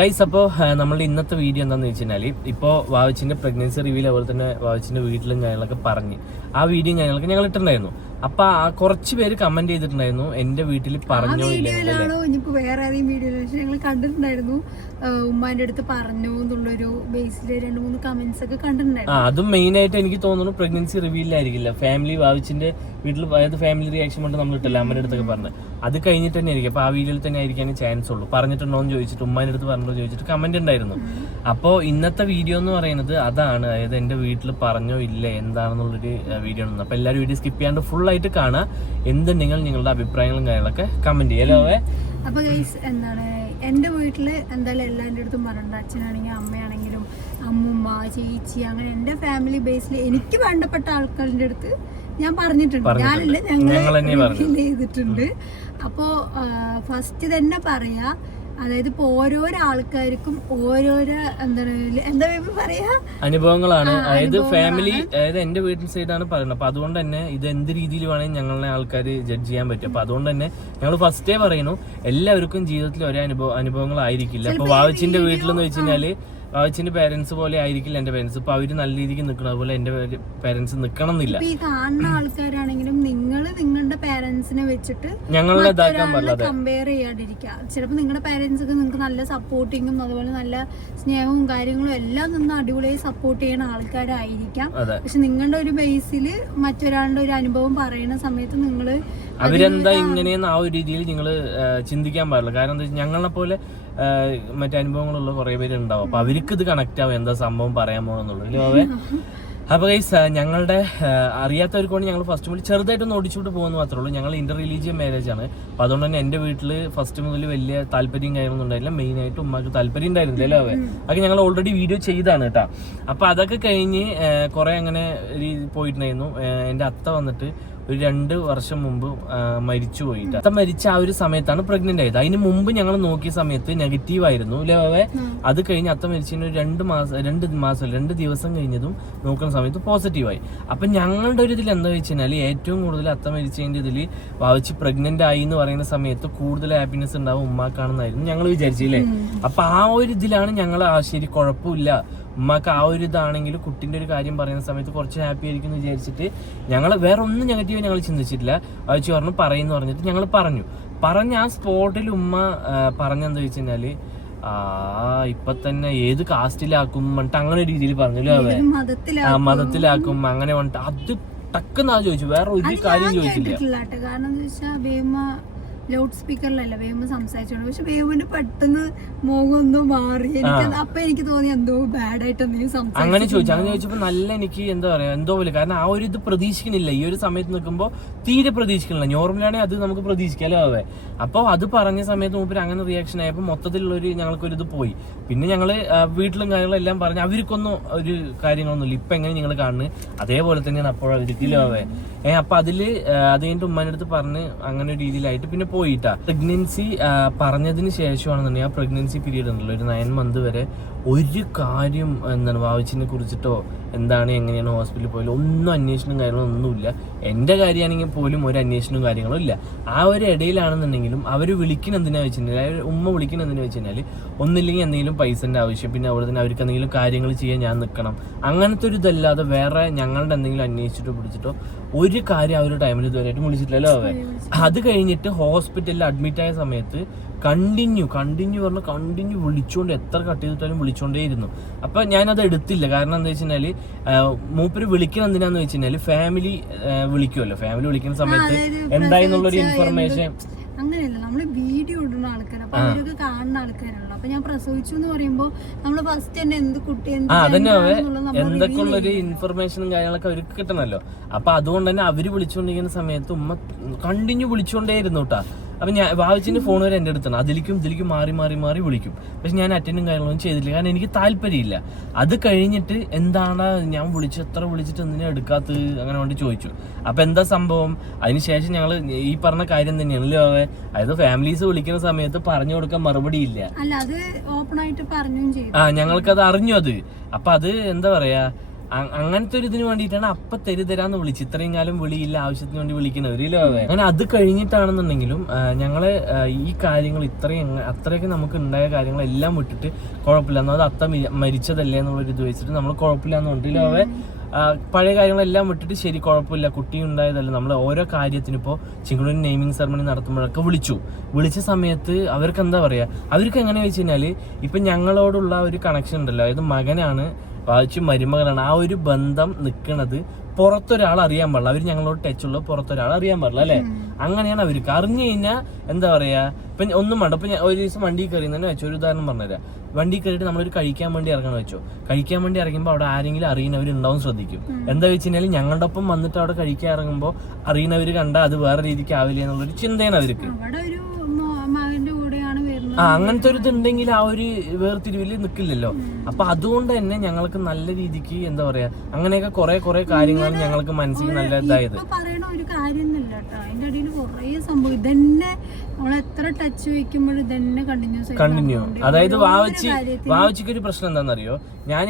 Guys, അപ്പോൾ നമ്മളുടെ ഇന്നത്തെ വീഡിയോ എന്താണെന്ന് വെച്ച് കഴിഞ്ഞാൽ ഇപ്പോൾ വാവച്ചിൻ്റെ പ്രഗ്നൻസി റിവ്യൂ അതുപോലെ തന്നെ വാവച്ചിൻ്റെ വീട്ടിലും കാര്യങ്ങളൊക്കെ പറഞ്ഞ് ആ വീഡിയോ കാര്യങ്ങളൊക്കെ ഞങ്ങൾ ഇട്ടിട്ടുണ്ടായിരുന്നു. അപ്പൊ കുറച്ച് പേര് കമന്റ് ചെയ്തിട്ടുണ്ടായിരുന്നു എന്റെ വീട്ടിൽ പറഞ്ഞോ ഇനിയിപ്പോ വേറെ ഏതെങ്കിലും വീഡിയോ ഞങ്ങൾ കണ്ടിട്ടുണ്ടായിരുന്നു, ഉമ്മാന്റെ അടുത്ത് പറഞ്ഞോ എന്നുള്ളൊരു ബേസിൽ 2-3 കമന്റ്സ് ഒക്കെ കണ്ടിട്ടുണ്ടായിരുന്നു. അതും മെയിൻ ആയിട്ട് എനിക്ക് തോന്നുന്നു പ്രഗ്നൻസി റിവ്യൂലായിരിക്കില്ല, ഫാമിലി വാവച്ചിന്റെ വീട്ടിൽ അതായത് ഫാമിലി റിയാക്ഷൻ കൊണ്ട് നമ്മൾ ഇട്ടല്ല അമ്മയുടെ അടുത്തൊക്കെ പറഞ്ഞത്. അത് കഴിഞ്ഞിട്ട് തന്നെ ആയിരിക്കും. അപ്പൊ ആ വീഡിയോയിൽ തന്നെ ആയിരിക്കാൻ ചാൻസ് ഉള്ളൂ. പറഞ്ഞിട്ടുണ്ടോ എന്ന് ചോദിച്ചിട്ട് ഉമ്മാന്റെ അടുത്ത് പറഞ്ഞോ ചോദിച്ചിട്ട് കമന്റ് ഉണ്ടായിരുന്നു. അപ്പോൾ ഇന്നത്തെ വീഡിയോ എന്ന് പറയുന്നത് അതാണ്, അതായത് എന്റെ വീട്ടിൽ പറഞ്ഞോ ഇല്ലേ എന്താണെന്നുള്ളൊരു വീഡിയോ ആണ്. അപ്പൊ എല്ലാവരും വീഡിയോ സ്കിപ്പ് ചെയ്യാണ്ട് ഫുൾ ആയിട്ട് കാണുക. എന്തുണ്ടെങ്കിലും നിങ്ങളുടെ അഭിപ്രായങ്ങളും കാര്യങ്ങളൊക്കെ കമന്റ് ചെയ്യല്ലോ. അപ്പൊ ഗൈസ്, എന്താണ് എന്റെ വീട്ടില് എന്തായാലും എല്ലാവരുടെ അടുത്തും പറഞ്ഞിട്ടുണ്ട്. അച്ഛനാണെങ്കിലും അമ്മയാണെങ്കിലും അമ്മുമ്മ ചേച്ചി അങ്ങനെ എന്റെ ഫാമിലി ബേസിൽ എനിക്ക് വേണ്ടപ്പെട്ട ആൾക്കാരുടെ അടുത്ത് ഞാൻ പറഞ്ഞിട്ടുണ്ട്. ഞാനല്ല, ഞങ്ങൾ ചെയ്തിട്ടുണ്ട്. അപ്പോ ഫസ്റ്റ് തന്നെ പറയാ, അതായത് ഇപ്പൊ ഓരോരോ ആൾക്കാർക്കും ഓരോരോ എന്താ പറയാ അനുഭവങ്ങളാണ്. അതായത് ഫാമിലി, അതായത് എന്റെ വീട്ടിൽ സൈഡാണ് പറയുന്നത്. അപ്പൊ അതുകൊണ്ട് തന്നെ ഇത് എന്ത് രീതിയിൽ വേണമെങ്കിൽ ഞങ്ങളെ ആൾക്കാർ ജഡ്ജ് ചെയ്യാൻ പറ്റും. അപ്പൊ അതുകൊണ്ട് തന്നെ ഞങ്ങൾ ഫസ്റ്റേ പറയുന്നു, എല്ലാവർക്കും ജീവിതത്തിൽ ഒരേ അനുഭവങ്ങളായിരിക്കില്ല. അപ്പൊ വാവച്ചിന്റെ വീട്ടിലെന്ന് വെച്ച് കഴിഞ്ഞാല് വാവച്ചിന്റെ പേരൻസ് പോലെ ആയിരിക്കില്ല എന്റെ പേരൻസ്. ഇപ്പൊ അവര് നല്ല രീതിക്ക് നിൽക്കണം, അതുപോലെ എന്റെ പേരൻസ് നിക്കണം എന്നില്ല. ഈ കാണുന്ന ആൾക്കാരാണെങ്കിലും നിങ്ങൾ നിങ്ങളുടെ പേരൻസിനെ വെച്ചിട്ട് ഞങ്ങളെ ഇതാക്കാൻ പാടില്ല, കമ്പയർ ചെയ്യാണ്ടിരിക്കുക. ചിലപ്പോൾ നിങ്ങളുടെ പേരൻസ് ഒക്കെ നിങ്ങൾക്ക് നല്ല സപ്പോർട്ടിങ്ങും അതുപോലെ നല്ല സ്നേഹവും കാര്യങ്ങളും എല്ലാം നിന്ന് അടിപൊളിയായി സപ്പോർട്ട് ചെയ്യുന്ന ആൾക്കാരായിരിക്കാം. പക്ഷെ നിങ്ങളുടെ ഒരു ബേസിൽ മറ്റൊരാളുടെ ഒരു അനുഭവം പറയുന്ന സമയത്ത് നിങ്ങള് അവരെന്താ ഇങ്ങനെയെന്ന് ആ ഒരു രീതിയിൽ നിങ്ങൾ ചിന്തിക്കാൻ പാടില്ല. കാരണം എന്താ വെച്ചാൽ ഞങ്ങളെ പോലെ മറ്റേ അനുഭവങ്ങളുള്ള കുറെ പേര് ഉണ്ടാവും. അപ്പൊ അവർക്ക് ഇത് കണക്ട് ആവും എന്താ സംഭവം പറയാൻ പോകുന്നുള്ളൂ. അപ്പൊ ഗൈസ്, ഞങ്ങളുടെ അറിയാത്തവർക്ക് വേണ്ടി ഞങ്ങൾ ഫസ്റ്റ് മുതൽ ചെറുതായിട്ടൊന്ന് ഓടിച്ചുകൊണ്ട് പോകുന്ന മാത്രമേ ഉള്ളൂ. ഞങ്ങൾ ഇന്റർ റിലീജിയൻ മാരേജ് ആണ്. അപ്പൊ അതുകൊണ്ട് തന്നെ എന്റെ വീട്ടിൽ ഫസ്റ്റ് മുതൽ വലിയ താല്പര്യം കാര്യങ്ങളൊന്നും ഉണ്ടായില്ല. മെയിൻ ആയിട്ട് ഉമ്മക്ക് താല്പര്യം ഉണ്ടായിരുന്നില്ല. അതൊക്കെ ഞങ്ങൾ ഓൾറെഡി വീഡിയോ ചെയ്താണ് കേട്ടോ. അപ്പൊ അതൊക്കെ കഴിഞ്ഞ് കുറെ അങ്ങനെ പോയിട്ടുണ്ടായിരുന്നു. എന്റെ അത്ത വന്നിട്ട് ഒരു 2 വർഷം മുമ്പ് മരിച്ചു പോയിട്ട്, അത്ത മരിച്ച ആ ഒരു സമയത്താണ് പ്രഗ്നന്റ് ആയത്. അതിന് മുമ്പ് ഞങ്ങൾ നോക്കിയ സമയത്ത് നെഗറ്റീവ് ആയിരുന്നു അല്ലേ. അത് കഴിഞ്ഞ് അത്ത മരിച്ചതിന് 2 ദിവസം കഴിഞ്ഞതും നോക്കുന്ന സമയത്ത് പോസിറ്റീവായി. അപ്പൊ ഞങ്ങളുടെ ഒരു ഇതിൽ എന്താ വെച്ച് കഴിഞ്ഞാൽ ഏറ്റവും കൂടുതൽ അത്ത മരിച്ചതിന്റെ ഇതിൽ വാവച്ച് പ്രഗ്നന്റ് ആയി എന്ന് പറയുന്ന സമയത്ത് കൂടുതൽ ഹാപ്പിനെസ് ഉണ്ടാവും ഉമ്മാക്കാണെന്നായിരുന്നു ഞങ്ങൾ വിചാരിച്ചില്ലേ. അപ്പൊ ആ ഒരു ഇതിലാണ് ഞങ്ങൾ ശരി കുഴപ്പമില്ല, ഉമ്മാക്ക് ആ ഒരു ഇതാണെങ്കിൽ കുട്ടിന്റെ ഒരു കാര്യം പറയുന്ന സമയത്ത് കുറച്ച് ഹാപ്പി ആയിരിക്കും എന്ന് വിചാരിച്ചിട്ട് ഞങ്ങൾ വേറെ ഒന്നും നെഗറ്റീവ് ഞങ്ങൾ ചിന്തിച്ചിട്ടില്ല. വാവച്ചി പറഞ്ഞു പറയുന്നു പറഞ്ഞിട്ട് ഞങ്ങൾ പറഞ്ഞ ആ സ്പോട്ടിൽ ഉമ്മ പറഞ്ഞെന്താ വെച്ച് കഴിഞ്ഞാല് ഇപ്പൊ തന്നെ ഏത് കാസ്റ്റിലാക്കും പറഞ്ഞിട്ട് അങ്ങനെ ഒരു രീതിയിൽ പറഞ്ഞല്ലോ. മതത്തിലാക്കും അങ്ങനെ പറഞ്ഞിട്ട് അത് ടക്കെന്നാ ചോദിച്ചു, വേറെ ഒരു കാര്യം ചോദിച്ചില്ല. കാരണം ലൗഡ് സ്പീക്കറിലല്ല വേവ് സംസാരിച്ചോളൂ. പക്ഷെ വേവിന് പെട്ടെന്ന് മുഖമൊന്നും മാറി. അപ്പൊ എനിക്ക് തോന്നി എന്തോ ബാഡ് ആയിട്ട് അങ്ങനെ ചോദിച്ചപ്പോ നല്ല എനിക്ക് എന്താ പറയാ എന്തോ പോലെ. കാരണം ആ ഒരു ഇത് പ്രതീക്ഷിക്കുന്നില്ല ഈ ഒരു സമയത്ത് നിൽക്കുമ്പോ, തീരെ പ്രതീക്ഷിക്കുന്നില്ല. നോർമലാണെങ്കിൽ അത് നമുക്ക് പ്രതീക്ഷിക്കാലോ. അപ്പൊ അത് പറഞ്ഞ സമയത്ത് മുമ്പ് അങ്ങനെ റിയാക്ഷൻ ആയപ്പോ മൊത്തത്തിലുള്ളൊരു ഞങ്ങൾക്കൊരു ഇത് പോയി. പിന്നെ ഞങ്ങള് വീട്ടിലും കാര്യങ്ങളെല്ലാം പറഞ്ഞ് അവർക്കൊന്നും ഒരു കാര്യങ്ങളൊന്നുമില്ല. ഇപ്പൊ എങ്ങനെ നിങ്ങൾ കാണുന്നത് അതേപോലെ തന്നെയാണ് അപ്പോൾ അവർക്കില്ലോ. അപ്പൊ അത് കഴിഞ്ഞിട്ട് ഉമ്മാന്റെ അടുത്ത് പറഞ്ഞ് അങ്ങനെ ഒരു രീതിയിലായിട്ട് പിന്നെ പോയിട്ടാ. പ്രഗ്നൻസി പറഞ്ഞതിന് ശേഷമാണെന്നുണ്ടെങ്കിൽ ആ പ്രഗ്നൻസി പീരീഡ് ഉണ്ടല്ലോ ഒരു 9 മന്ത് വരെ ഒരു കാര്യം എന്താണ് വാവച്ചിനെ കുറിച്ചിട്ടോ എന്താണ് എങ്ങനെയാണ് ഹോസ്പിറ്റലിൽ പോയാലും ഒന്നും അന്വേഷണം കാര്യങ്ങളും ഒന്നുമില്ല. എൻ്റെ കാര്യമാണെങ്കിൽ പോലും ഒരു അന്വേഷണവും കാര്യങ്ങളും ഇല്ല. ആ ഒരു ഇടയിലാണെന്നുണ്ടെങ്കിലും അവർ വിളിക്കുന്ന എന്തിനാ വെച്ചിട്ടുണ്ടെങ്കിൽ, ഉമ്മ വിളിക്കുന്ന എന്തിനാ വെച്ച് കഴിഞ്ഞാൽ ഒന്നില്ലെങ്കിൽ എന്തെങ്കിലും പൈസൻ്റെ ആവശ്യം, പിന്നെ അവിടെ തന്നെ അവർക്ക് എന്തെങ്കിലും കാര്യങ്ങൾ ചെയ്യാൻ ഞാൻ നിൽക്കണം, അങ്ങനത്തെ ഒരു ഇതല്ലാതെ വേറെ ഞങ്ങളുടെ എന്തെങ്കിലും അന്വേഷിച്ചിട്ടോ പിടിച്ചിട്ടോ ഒരു കാര്യം ആ ഒരു ടൈമിൽ ഇതുവരെയായിട്ടും വിളിച്ചിട്ടില്ലല്ലോ. അത് കഴിഞ്ഞിട്ട് ഹോസ്പിറ്റലിൽ അഡ്മിറ്റ് ആയ സമയത്ത് കണ്ടിന്യൂ വിളിച്ചുകൊണ്ട് എത്ര കട്ട് ചെയ്തിട്ടാലും വിളിച്ചോണ്ടേയിരുന്നു. അപ്പൊ ഞാനത് എടുത്തില്ല. കാരണം എന്താ വെച്ച് കഴിഞ്ഞാല് മൂപ്പര് വിളിക്കണം എന്തിനാന്ന് വെച്ച് കഴിഞ്ഞാല് ഫാമിലി വിളിക്കുമല്ലോ. ഫാമിലി വിളിക്കുന്ന സമയത്ത് എന്തായെന്നുള്ളൊരു ഇൻഫർമേഷൻ അങ്ങനെയല്ല, നമ്മള് വീഡിയോ ഇടുന്ന ആൾക്കാർ, അപ്പൊ അവരൊക്കെ കാണുന്ന ആൾക്കാരാണല്ലോ. അപ്പൊ ഞാൻ പ്രസവിച്ചു എന്ന് പറയുമ്പോ നമ്മള് ഫസ്റ്റ് തന്നെ എന്ത് കുട്ടി എന്തൊക്കെ ഉള്ളൊരു ഇൻഫർമേഷനും കാര്യങ്ങളൊക്കെ അവർക്ക് കിട്ടണല്ലോ. അപ്പൊ അതുകൊണ്ട് തന്നെ അവര് വിളിച്ചുകൊണ്ടിരിക്കുന്ന സമയത്ത് ഉമ്മ കണ്ടിന്യൂ വിളിച്ചുകൊണ്ടേയിരുന്നു കേട്ടാ. അപ്പൊ ഞാൻ വാവച്ചിന്റെ ഫോൺ വരെ എന്റെ അടുത്താണ്, ഇതിലേക്കും മാറി വിളിക്കും. പക്ഷെ ഞാൻ അറ്റൻഡും കാര്യങ്ങളൊന്നും ചെയ്തില്ല, കാരണം എനിക്ക് താല്പര്യമില്ല. അത് കഴിഞ്ഞിട്ട് എന്താണ് ഞാൻ എത്ര വിളിച്ചിട്ട് എന്തിനാ എടുക്കാത്തത് അങ്ങനെ വേണ്ടി ചോദിച്ചു. അപ്പൊ എന്താ സംഭവം, അതിനുശേഷം ഞങ്ങൾ ഈ പറഞ്ഞ കാര്യം തന്നെയാണല്ലോ. അതായത് ഫാമിലീസ് വിളിക്കുന്ന സമയത്ത് പറഞ്ഞു കൊടുക്കാൻ മറുപടി ഇല്ല. ഞങ്ങൾക്കത് അറിഞ്ഞു. അത് അപ്പൊ അത് എന്താ പറയാ, അങ്ങനത്തെ ഒരു ഇതിന് വേണ്ടിയിട്ടാണ് അപ്പൊ തരാന്ന് വിളിച്ച് ഇത്രയും കാലം വിളിയില്ല ആവശ്യത്തിന് വേണ്ടി വിളിക്കുന്നവരില്ലോ. അങ്ങനെ അത് കഴിഞ്ഞിട്ടാണെന്നുണ്ടെങ്കിലും ഞങ്ങള് ഈ കാര്യങ്ങൾ അത്രയൊക്കെ നമുക്ക് ഉണ്ടായ കാര്യങ്ങളെല്ലാം വിട്ടിട്ട് കുഴപ്പമില്ല എന്നത് അത്ത മരിച്ചതല്ലേ എന്നുള്ളൊരു ഇത് വെച്ചിട്ട് നമ്മൾ കുഴപ്പമില്ല എന്ന് പറഞ്ഞിട്ടില്ലോ. പഴയ കാര്യങ്ങളെല്ലാം വിട്ടിട്ട് ശരി കുഴപ്പമില്ല, കുട്ടി ഉണ്ടായതല്ല, നമ്മൾ ഓരോ കാര്യത്തിന് ഇപ്പോൾ ചിങ്കുടൂരിന് നെയിമിങ് സെറമണി നടത്തുമ്പോഴൊക്കെ വിളിച്ച സമയത്ത് അവർക്ക് എന്താ പറയാ, അവർക്ക് എങ്ങനെ വെച്ച് കഴിഞ്ഞാല് ഇപ്പൊ ഞങ്ങളോടുള്ള ഒരു കണക്ഷൻ ഉണ്ടല്ലോ, അതായത് മകനാണ് വായിച്ചു മരുമകളാണ്, ആ ഒരു ബന്ധം നിൽക്കുന്നത് പുറത്തൊരാൾ അറിയാൻ പാടില്ല. അവർ ഞങ്ങളോട് ടച്ചുള്ള പുറത്തൊരാൾ അറിയാൻ പാടില്ല അല്ലെ. അങ്ങനെയാണ് അവർക്ക്. അറിഞ്ഞു കഴിഞ്ഞാൽ എന്താ പറയാ, ഇപ്പൊ ഒന്നും വേണ്ട. ഇപ്പൊ ഞാൻ ഒരു ദിവസം വണ്ടി കയറി തന്നെ വെച്ചോ, ഒരു ഉദാഹരണം പറഞ്ഞുതരാം. വണ്ടി കയറിയിട്ട് നമ്മളൊരു കഴിക്കാൻ വേണ്ടി ഇറങ്ങണം വെച്ചോ. കഴിക്കാൻ വേണ്ടി ഇറങ്ങുമ്പോൾ അവിടെ ആരെങ്കിലും അറിയുന്നവരുണ്ടാവും ശ്രദ്ധിക്കും. എന്താ വെച്ച് കഴിഞ്ഞാൽ ഞങ്ങളുടെ ഒപ്പം വന്നിട്ട് അവിടെ കഴിക്കാൻ ഇറങ്ങുമ്പോൾ അറിയുന്നവര് കണ്ടാൽ അത് വേറെ രീതിക്ക് ആവില്ല എന്നുള്ളൊരു ചിന്തയാണ് അവർക്ക്. അങ്ങനത്തെ ഒരു ഇതുണ്ടെങ്കിൽ ആ ഒരു വേർതിരിവില് നിൽക്കില്ലല്ലോ. അപ്പൊ അതുകൊണ്ട് തന്നെ ഞങ്ങൾക്ക് നല്ല രീതിക്ക് എന്താ പറയാ, അങ്ങനെയൊക്കെ കുറെ കാര്യങ്ങളാണ് ഞങ്ങൾക്ക് മനസ്സിൽ നല്ല ഇതായത്. പറയണ ഒരു കാര്യമൊന്നുമില്ല കേട്ടോ, അതിന്റെ അടിയിൽ കുറെ സംഭവം ഇതന്നെ നമ്മളെത്ര ടച്ച് വയ്ക്കുമ്പോൾ ഇതന്നെ കണ്ടിന്യൂ. അതായത് വാവച്ചിക്ക് ഒരു പ്രശ്നം എന്താണെന്നറിയോ,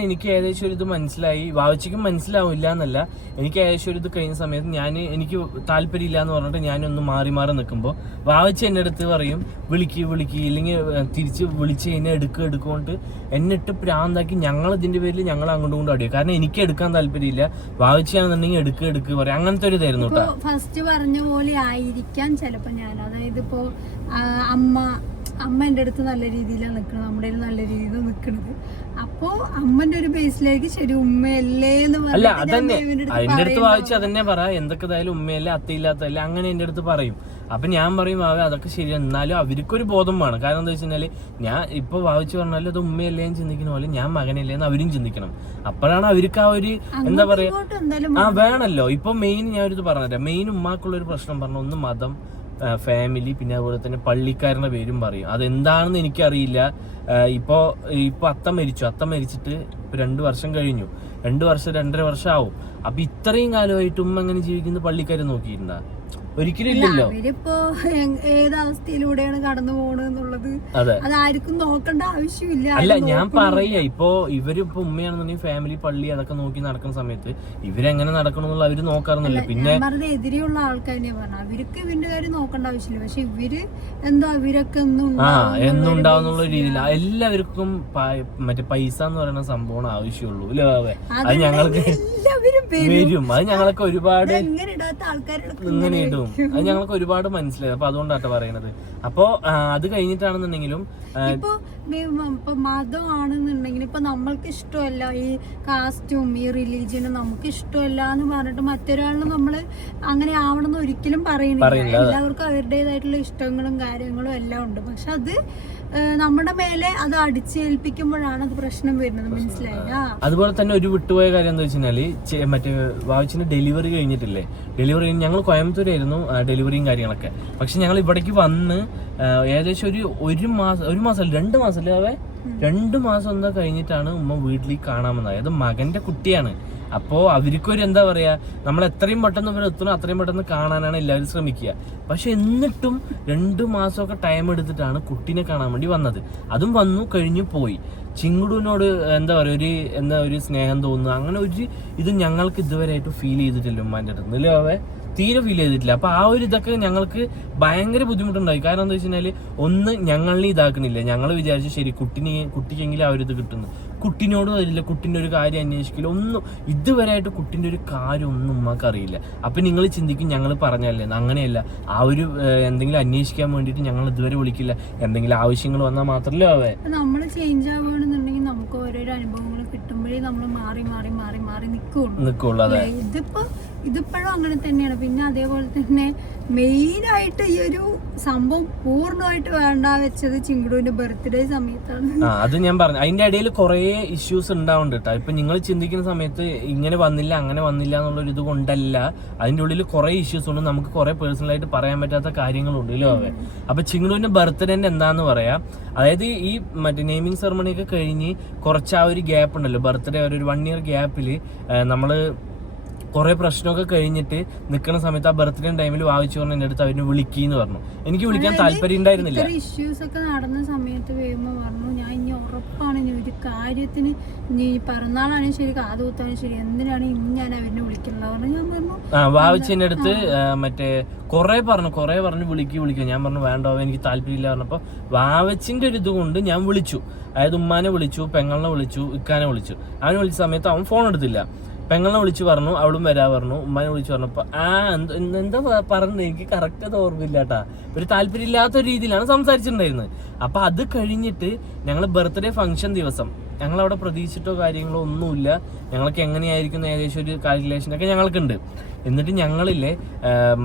എനിക്ക് ഏകദേശം ഒരു ഇത് മനസ്സിലായി, വാവച്ചിക്കും മനസ്സിലാവില്ല എന്നല്ല, എനിക്ക് ഏകദേശം ഒരു ഇത് കഴിഞ്ഞ സമയത്ത് എനിക്ക് താല്പര്യമില്ല എന്ന് പറഞ്ഞിട്ട് ഞാനൊന്ന് മാറി നിൽക്കുമ്പോൾ വാവച്ചി എൻ്റെ അടുത്ത് പറയും വിളിക്ക് ഇല്ലെങ്കിൽ തിരിച്ച് വിളിച്ച് കഴിഞ്ഞാൽ എടുക്കുകൊണ്ട് എന്നിട്ട് പ്രാന്താക്കി ഞങ്ങൾ ഇതിന്റെ പേരിൽ ഞങ്ങൾ അങ്ങോട്ടും കൊണ്ട് അടിയും. കാരണം എനിക്ക് എടുക്കാൻ താല്പര്യമില്ല, വാവച്ചിയാണെന്നുണ്ടെങ്കിൽ എടുക്ക് പറയാം. അങ്ങനത്തെ ഒരു ഇതായിരുന്നു കേട്ടോ. ഫസ്റ്റ് പറഞ്ഞ പോലെ ആയിരിക്കാം ചിലപ്പോ ഞാൻ, അതായത് ഇപ്പോ അമ്മ എൻ്റെ അടുത്ത് നല്ല രീതിയിലാണ് നിൽക്കുന്നത്, നമ്മുടെ നല്ല രീതിയിൽ നിൽക്കുന്നത്. അപ്പോ അമ്മന്റെ ഒരു ബേസിലേക്ക് ശരി ഉമ്മയല്ലേ എന്ന് അല്ല അതന്നെ അതിന്റെ അടുത്ത് വായിച്ച് അതന്നെ പറ, എന്തൊക്കെ ഇതായാലും ഉമ്മയല്ലേ അത്തയില്ലാത്തല്ല അങ്ങനെ എന്റെ അടുത്ത് പറയും. അപ്പൊ ഞാൻ പറയും അതൊക്കെ ശരിയാണ്, എന്നാലും അവർക്കൊരു ബോധം വേണം. കാരണം എന്താ വെച്ചാല് ഞാൻ ഇപ്പൊ വായിച്ചു പറഞ്ഞാലും അത് ഉമ്മയല്ലേ എന്ന് ചിന്തിക്കുന്ന പോലെ ഞാൻ മകനല്ലേ എന്ന് അവരും ചിന്തിക്കണം. അപ്പോഴാണ് അവർക്ക് ആ ഒരു എന്താ പറയാ വേണല്ലോ. ഇപ്പൊ മെയിൻ ഞാൻ ഒരു പറഞ്ഞുതരാം. മെയിൻ ഉമ്മാക്കുള്ള ഒരു പ്രശ്നം പറഞ്ഞ ഒന്ന് മതം, ഫാമിലി, പിന്നെ അതുപോലെ തന്നെ പള്ളിക്കാരുടെ പേരും പറയും. അതെന്താണെന്ന് എനിക്കറിയില്ല. ഇപ്പൊ അത്ത മരിച്ചിട്ട് 2 വർഷം കഴിഞ്ഞു, 2.5 വർഷം ആവും. അപ്പൊ ഇത്രയും കാലമായിട്ട് ഉമ്മ എങ്ങനെ ജീവിക്കുന്ന പള്ളിക്കാരെ നോക്കിയിട്ടുണ്ടാ? ഒരിക്കലും ഇല്ലല്ലോ. അവരിപ്പോ ഏതവസ്ഥയിലൂടെയാണ് കടന്നു പോണെന്നുള്ളത് അതാർക്കും നോക്കേണ്ട ആവശ്യമില്ല. അല്ല ഞാൻ പറയാ, ഇപ്പൊ ഇവരിപ്പോ ഉമ്മയാണെന്നുണ്ടെങ്കിൽ ഫാമിലി, പള്ളി അതൊക്കെ നോക്കി നടക്കുന്ന സമയത്ത് ഇവരെങ്ങനെ നടക്കണമെന്നുള്ള അവര് നോക്കാറുന്നില്ല. പിന്നെ എതിരെയുള്ള ആൾക്കാരെ പറഞ്ഞ അവർക്ക് ഇവന്റെ കാര്യം നോക്കേണ്ട ആവശ്യമില്ല. പക്ഷെ ഇവര് അവരൊക്കെ എന്നും ഉണ്ടാവുന്നുള്ള രീതിയിൽ എല്ലാവർക്കും മറ്റേ പൈസ എന്ന് പറയുന്ന സംഭവം ആവശ്യമുള്ളൂ. അത് ഞങ്ങൾക്ക് വരും. അത് ഞങ്ങളൊക്കെ ഒരുപാട് ഇങ്ങനെ ഇടും. അത് ഞങ്ങൾക്ക് ഒരുപാട് മനസ്സിലായി. അപ്പൊ അതുകൊണ്ടാട്ടോ പറയണത്. അപ്പൊ അത് കഴിഞ്ഞിട്ടാണെന്നുണ്ടെങ്കിലും ഇപ്പൊ മതമാണെന്നുണ്ടെങ്കിൽ ഇപ്പൊ നമ്മൾക്ക് ഇഷ്ടമല്ല ഈ കാസ്റ്റും ഈ റിലീജിയനും നമുക്ക് ഇഷ്ടമല്ല എന്ന് പറഞ്ഞിട്ട് മറ്റൊരാളിന് നമ്മള് അങ്ങനെ ആവണമെന്ന് ഒരിക്കലും പറയുന്നില്ല. എല്ലാവർക്കും അവരുടേതായിട്ടുള്ള ഇഷ്ടങ്ങളും കാര്യങ്ങളും എല്ലാം ഉണ്ട്. പക്ഷെ അത് നമ്മുടെ മേലെ അത് അടിച്ചേൽപ്പിക്കുമ്പോഴാണ് അത് പ്രശ്നം വരുന്നത്. മനസ്സിലായില്ല. അതുപോലെ തന്നെ ഒരു വിട്ടുപോയ കാര്യം എന്താ വെച്ചാല് മറ്റേ വാവച്ചിന്റെ ഡെലിവറി കഴിഞ്ഞിട്ടില്ലേ, ഡെലിവറി ഞങ്ങൾ കോയമ്പത്തൂരായിരുന്നു ഡെലിവറിയും കാര്യങ്ങളൊക്കെ. പക്ഷെ ഞങ്ങൾ ഇവിടേക്ക് വന്ന് ഏകദേശം ഒരു മാസം 2 മാസം അല്ലേ 2 മാസം എന്താ കഴിഞ്ഞിട്ടാണ് ഉമ്മ വീട്ടിലേക്ക് കാണാമെന്നത്. അതായത് മകന്റെ കുട്ടിയാണ്. അപ്പോ അവർക്കൊരു എന്താ പറയാ, നമ്മൾ എത്രയും പെട്ടെന്ന് ഇവർ എത്തണം അത്രയും പെട്ടെന്ന് കാണാനാണ് എല്ലാവരും ശ്രമിക്കുക. പക്ഷെ എന്നിട്ടും 2 മാസമൊക്കെ ടൈം എടുത്തിട്ടാണ് കുട്ടീനെ കാണാൻ വേണ്ടി വന്നത്. അതും വന്നു കഴിഞ്ഞു പോയി. ചിങ്കുടൂനോട് എന്താ പറയാ ഒരു സ്നേഹം തോന്നുന്നു, അങ്ങനെ ഒരു ഇത് ഞങ്ങൾക്ക് ഇതുവരെയായിട്ട് ഫീൽ ചെയ്തിട്ടില്ല ഉമ്മാൻ്റെ അടുത്ത് നിന്ന്. അല്ലേ തീരെ ഫീൽ ചെയ്തിട്ടില്ല. അപ്പൊ ആ ഒരു ഇതൊക്കെ ഞങ്ങൾക്ക് ഭയങ്കര ബുദ്ധിമുട്ടുണ്ടായി. കാരണം എന്താ വെച്ച് കഴിഞ്ഞാല് ഒന്ന് ഞങ്ങളെ ഇതാക്കണില്ല. ഞങ്ങൾ വിചാരിച്ചു ശരി കുട്ടിക്കെങ്കിലും ആ ഒരു ഇത് കിട്ടുന്നു, കുട്ടിനോട് വരില്ല, കുട്ടിൻ്റെ ഒരു കാര്യം അന്വേഷിക്കില്ല, ഒന്നും ഇതുവരെയായിട്ട് കുട്ടിൻ്റെ ഒരു കാര്യം ഒന്നും ഉമ്മക്ക് അറിയില്ല. അപ്പൊ നിങ്ങൾ ചിന്തിക്കും ഞങ്ങൾ പറഞ്ഞല്ലേ, അങ്ങനെയല്ല. ആ ഒരു എന്തെങ്കിലും അന്വേഷിക്കാൻ വേണ്ടിയിട്ട് ഞങ്ങൾ ഇതുവരെ വിളിക്കില്ല. എന്തെങ്കിലും ആവശ്യങ്ങൾ വന്നാൽ മാത്രമല്ലേ നമ്മൾ ചേഞ്ച് ആവുകയാണെന്നുണ്ടെങ്കിൽ നമുക്ക് ഓരോരോ അനുഭവങ്ങൾ കിട്ടുമ്പോഴേ നമ്മൾ മാറി നിൽക്കുള്ളൂ. അതെ, ഇതിപ്പോഴും അങ്ങനെ തന്നെയാണ്. പിന്നെ അതേപോലെ തന്നെ മെയിനായിട്ട് ഈ ഒരു സംഭവം പൂർണ്ണമായിട്ട് വേണ്ട വെച്ചത് ചിങ്കുടൂന്റെ ബർത്ത്ഡേ സമയത്താണ്. അത് ഞാൻ പറഞ്ഞു. അതിന്റെ ഇടയിൽ കുറെ ഇഷ്യൂസ് ഉണ്ടാവുന്നുണ്ട് കേട്ടോ. ഇപ്പൊ നിങ്ങൾ ചിന്തിക്കുന്ന സമയത്ത് ഇങ്ങനെ വന്നില്ല അങ്ങനെ വന്നില്ല എന്നുള്ളൊരു ഇത് കൊണ്ടല്ല, അതിന്റെ ഉള്ളിൽ കുറെ ഇഷ്യൂസ് ഉണ്ട്. നമുക്ക് കുറെ പേഴ്സണലായിട്ട് പറയാൻ പറ്റാത്ത കാര്യങ്ങളുണ്ട് അല്ലോ. അപ്പൊ ചിങ്കുടൂന്റെ ബർത്ത്ഡേ എന്താന്ന് പറയാം, അതായത് ഈ മറ്റേ നെയിമിങ് സെറമണി ഒക്കെ കഴിഞ്ഞ് കുറച്ച് ആ ഒരു ഗ്യാപ്പ് ഉണ്ടല്ലോ, ബർത്ത്ഡേ ഒരു 1 ഇയർ ഗ്യാപ്പില് നമ്മള് കുറെ പ്രശ്നമൊക്കെ കഴിഞ്ഞിട്ട് നിൽക്കുന്ന സമയത്ത് ആ ബർത്ത്ഡേ ടൈമിൽ വായിച്ചു പറഞ്ഞ എൻ്റെ അടുത്ത് അവര് വിളിക്കുന്നു പറഞ്ഞു. എനിക്ക് വിളിക്കാൻ താല്പര്യം ഉണ്ടായിരുന്നില്ല. ഇഷ്യൂസ് ഒക്കെ നടന്ന സമയത്ത് വരുമ്പോ പറഞ്ഞു ഞാൻ ഇനി ഉറപ്പാണ് ഇവര് ഒരു കാര്യത്തിന് നീ പിറന്നാളാണെങ്കിൽ ശരി കാതുകുത്താനും ശരി എന്തിനാണ് ഇന്ന് ഞാൻ അവരിനെ വിളിക്കുന്നത് പറഞ്ഞു. ഞാൻ പറഞ്ഞു വാവച്ചിന്റെ അടുത്ത് മറ്റേ കൊറേ പറഞ്ഞു വിളിക്കും. ഞാൻ പറഞ്ഞു വേണ്ട എനിക്ക് താല്പര്യമില്ല പറഞ്ഞപ്പോ വാവച്ചിന്റെ ഒരു ഇത് കൊണ്ട് ഞാൻ വിളിച്ചു. അതായത് ഉമ്മാനെ വിളിച്ചു, പെങ്ങളിനെ വിളിച്ചു, ഇക്കാനെ വിളിച്ചു. അവനെ വിളിച്ച സമയത്ത് അവൻ ഫോൺ എടുത്തില്ല. പെങ്ങളെ വിളിച്ചു പറഞ്ഞു, അവളും വരാ പറഞ്ഞു. ഉമ്മാനെ വിളിച്ചു പറഞ്ഞപ്പോ എന്താ പറഞ്ഞത് എനിക്ക് കറക്റ്റ് അത് ഓർമ്മയില്ല കേട്ടാ. ഒരു താല്പര്യമില്ലാത്ത രീതിയിലാണ് സംസാരിച്ചിട്ടുണ്ടായിരുന്നത്. അപ്പൊ അത് കഴിഞ്ഞിട്ട് ഞങ്ങൾ ബർത്ത്ഡേ ഫംഗ്ഷൻ ദിവസം ഞങ്ങളവിടെ പ്രതീക്ഷിച്ചിട്ടോ കാര്യങ്ങളോ ഒന്നുമില്ല. ഞങ്ങൾക്ക് എങ്ങനെയായിരിക്കും ഏകദേശം ഒരു കാൽക്കുലേഷനൊക്കെ ഞങ്ങൾക്കുണ്ട്. എന്നിട്ട് ഞങ്ങളില്ലേ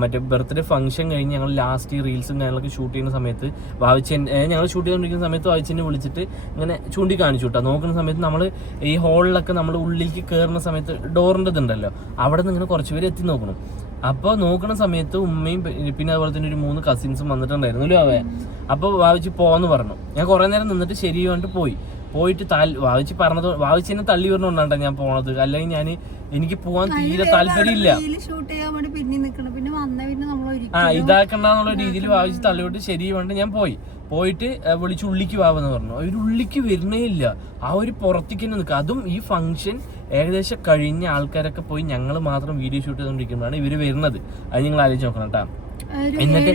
മറ്റേ ബർത്ത്ഡേ ഫംഗ്ഷൻ കഴിഞ്ഞ് ഞങ്ങൾ ലാസ്റ്റ് ഈ റീൽസും ഞങ്ങൾക്ക് ഷൂട്ട് ചെയ്യുന്ന സമയത്ത് ഞങ്ങൾ ഷൂട്ട് ചെയ്തുകൊണ്ടിരിക്കുന്ന സമയത്ത് വാവിച്ചെന്നെ വിളിച്ചിട്ട് ഇങ്ങനെ ചൂണ്ടിക്കാണിച്ചു കേട്ടോ. നോക്കുന്ന സമയത്ത് നമ്മൾ ഈ ഹോളിലൊക്കെ നമ്മൾ ഉള്ളിലേക്ക് കയറുന്ന സമയത്ത് ഡോറിൻ്റെ ഇതുണ്ടല്ലോ, അവിടെ നിന്ന് ഇങ്ങനെ കുറച്ച് പേര് എത്തി നോക്കണം. അപ്പോൾ നോക്കുന്ന സമയത്ത് ഉമ്മയും പിന്നെ അതുപോലെ തന്നെ ഒരു 3 കസിൻസും വന്നിട്ടുണ്ടായിരുന്നല്ലോ അവൻ. അപ്പോൾ വാവിച്ച് പോകാമെന്ന് പറഞ്ഞു. ഞാൻ കുറേ നേരം നിന്നിട്ട് ശരി പറഞ്ഞിട്ട് പോയിട്ട് വാവിച്ച് പറഞ്ഞത് വാവിച്ച് എന്നെ തള്ളി പറഞ്ഞുകൊണ്ടാണ് ഞാൻ പോണത്. അല്ലെങ്കിൽ എനിക്ക് പോവാൻ തീരെ താല്പര്യമില്ല. ഇതാക്കണ്ടെന്നുള്ള രീതിയിൽ വാവിച്ച് തള്ളിവിട്ട് ശരി പറഞ്ഞിട്ട് ഞാൻ പോയിട്ട് വിളിച്ച് ഉള്ളിക്ക് വാവെന്ന് പറഞ്ഞു. അവർ ഉള്ളിക്ക് വരുന്നേ ഇല്ല. ആ ഒരു പുറത്തേക്ക് തന്നെ നിൽക്കുക. അതും ഈ ഫംഗ്ഷൻ ഏകദേശം കഴിഞ്ഞ ആൾക്കാരൊക്കെ പോയി ഞങ്ങൾ മാത്രം വീഡിയോ ഷൂട്ട് ചെയ്തുകൊണ്ടിരിക്കുമ്പോഴാണ് ഇവര് വരുന്നത്. അത് നിങ്ങൾ ആലോചിച്ച് നോക്കണം കേട്ടോ. എന്നിട്ട്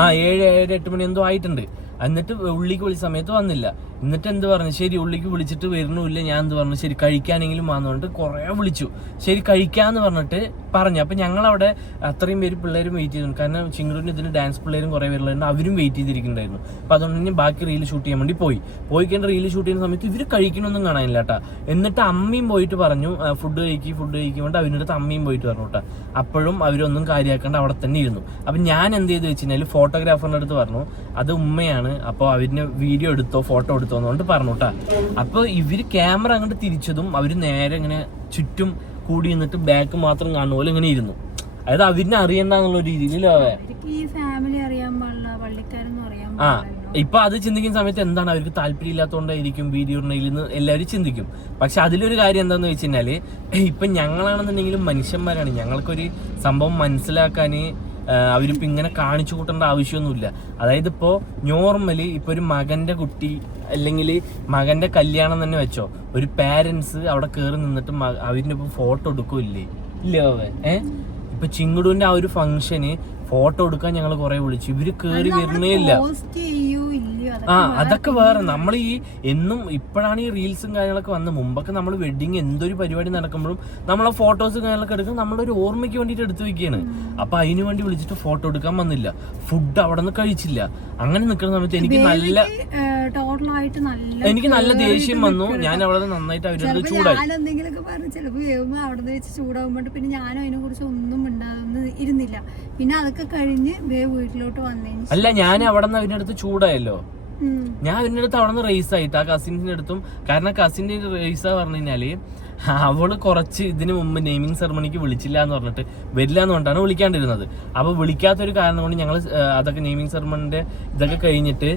7-8 മണി എന്തോ ആയിട്ടുണ്ട്. എന്നിട്ട് ഉള്ളിക്ക് വിളിച്ച സമയത്ത് വന്നില്ല. എന്നിട്ട് എന്ത് പറഞ്ഞു, ശരി ഉള്ളിക്ക് വിളിച്ചിട്ട് വരുന്നില്ല. ഞാൻ എന്ത് പറഞ്ഞു, ശരി കഴിക്കാനെങ്കിലും വന്നുകൊണ്ട് കുറേ വിളിച്ചു. ശരി കഴിക്കാന്ന് പറഞ്ഞിട്ട് പറഞ്ഞു. അപ്പം ഞങ്ങളവിടെ അത്രയും പേര് പിള്ളേരും വെയിറ്റ് ചെയ്തു. കാരണം ചിങ്ങറൂരിന് ഇതിന് ഡാൻസ് പിള്ളേരും കുറേ പേരുള്ളതുകൊണ്ട് അവരും വെയിറ്റ് ചെയ്തിരിക്കുന്നുണ്ടായിരുന്നു. അപ്പം അതുകൊണ്ട് തന്നെ ബാക്കി റീൽ ഷൂട്ട് ചെയ്യാൻ വേണ്ടി പോയിക്കേണ്ട റീൽ ഷൂട്ട് ചെയ്യുന്ന സമയത്ത് ഇവർ കഴിക്കണമൊന്നും കാണാനില്ല കേട്ടോ. എന്നിട്ട് അമ്മയും പോയിട്ട് പറഞ്ഞു ഫുഡ് കഴിക്കുമ്പോൾ അവരുടെ അടുത്ത് അമ്മയും പോയിട്ട് പറഞ്ഞു കേട്ടോ. അപ്പോഴും അവരൊന്നും കാര്യമാക്കാണ്ട് അവിടെ തന്നെ ഇരുന്നു. അപ്പം ഞാൻ എന്ത് ചെയ്ത് വെച്ചാൽ ഫോട്ടോഗ്രാഫറിൻ്റെ അടുത്ത് പറഞ്ഞു അത് ഉമ്മയാണ്, അപ്പോൾ അവരിന് വീഡിയോ എടുത്തോ ഫോട്ടോ എടുത്തോ എന്നുകൊണ്ട് പറഞ്ഞു കേട്ടാ. അപ്പോൾ ഇവര് ക്യാമറ അങ്ങോട്ട് തിരിച്ചതും അവര് നേരെ ഇങ്ങനെ ചുറ്റും കൂടി നിന്നിട്ട് ബാക്ക് മാത്രം കാണുന്ന പോലെ ഇങ്ങനെ ഇരുന്നു. അതായത് അവരിനെ അറിയണ്ടെന്നുള്ള രീതിയിൽ ഇപ്പൊ അത് ചിന്തിക്കുന്ന സമയത്ത് എന്താണ് അവർക്ക് താല്പര്യമില്ലാത്തതുകൊണ്ടായിരിക്കും വീഡിയോ ഇടുന്നതിൽ എല്ലാവരും ചിന്തിക്കും. പക്ഷെ അതിലൊരു കാര്യം എന്താന്ന് വെച്ച് കഴിഞ്ഞാല് ഇപ്പൊ ഞങ്ങളാണെന്നുണ്ടെങ്കിലും മനുഷ്യന്മാരാണ്. ഞങ്ങൾക്കൊരു സംഭവം മനസ്സിലാക്കാൻ അവരിപ്പോൾ ഇങ്ങനെ കാണിച്ചു കൂട്ടേണ്ട ആവശ്യമൊന്നുമില്ല. അതായത് ഇപ്പോൾ നോർമലി ഇപ്പോൾ ഒരു മകൻ്റെ കുട്ടി അല്ലെങ്കിൽ മകൻ്റെ കല്യാണം തന്നെ വെച്ചോ, ഒരു പാരൻസ് അവിടെ കയറി നിന്നിട്ട് അവരിൻ്റെ ഇപ്പോൾ ഫോട്ടോ എടുക്കില്ലേ അവൻ ഇപ്പൊ ചിങ്ങുടുവിന്റെ ആ ഒരു ഫംഗ്ഷന് ഫോട്ടോ എടുക്കാൻ ഞങ്ങൾ കുറെ വിളിച്ചു. ഇവര് കേറി വരുന്നേ ഇല്ല. അതൊക്കെ വേറെ. നമ്മൾ ഈ എന്നും ഇപ്പോഴാണ് ഈ റീൽസും കാര്യങ്ങളൊക്കെ വന്നത്. മുമ്പൊക്കെ നമ്മൾ വെഡിങ് എന്തൊരു പരിപാടി നടക്കുമ്പോഴും നമ്മളെ ഫോട്ടോസും കാര്യങ്ങളൊക്കെ എടുക്കും നമ്മളൊരു ഓർമ്മയ്ക്ക് വേണ്ടിയിട്ട് എടുത്തു വെക്കുകയാണ്. അപ്പൊ അതിനു വേണ്ടി വിളിച്ചിട്ട് ഫോട്ടോ എടുക്കാൻ വന്നില്ല. ഫുഡ് അവിടെ നിന്ന് കഴിച്ചില്ല. അങ്ങനെ നിൽക്കുന്ന സമയത്ത് എനിക്ക് നല്ല ദേഷ്യം വന്നു. ഞാൻ അവിടെ നന്നായിട്ട് അവരോട് ചൂടായി. പിന്നെ ഞാനും അതിനെ കുറിച്ച് ഒന്നും ഇരുന്നില്ല. പിന്നെ അതൊക്കെ കഴിഞ്ഞ് വീട്ടിലോട്ട് വന്നതിന് അല്ല, ഞാൻ അവിടെ നിന്ന് അവരുടെ അടുത്ത് ചൂടായല്ലോ. ഞാൻ അവരുടെ അടുത്ത് അവിടെ നിന്ന് റേസ് ആയിട്ട് ആ കസിൻസിന്റെ അടുത്തും. കാരണം കസിന്റെ റേസ പറഞ്ഞു കഴിഞ്ഞാല് അവള് കുറച്ച് ഇതിന് മുമ്പ് നെയിമിങ് സെറമണിക്ക് വിളിച്ചില്ല എന്ന് പറഞ്ഞിട്ട് വരില്ല എന്ന് പറഞ്ഞിട്ടാണ് വിളിക്കാണ്ടിരുന്നത്. അപ്പോൾ വിളിക്കാത്തൊരു കാരണം കൊണ്ട് ഞങ്ങൾ അതൊക്കെ നെയിമിങ് സെറമണിന്റെ ഇതൊക്കെ കഴിഞ്ഞിട്ട്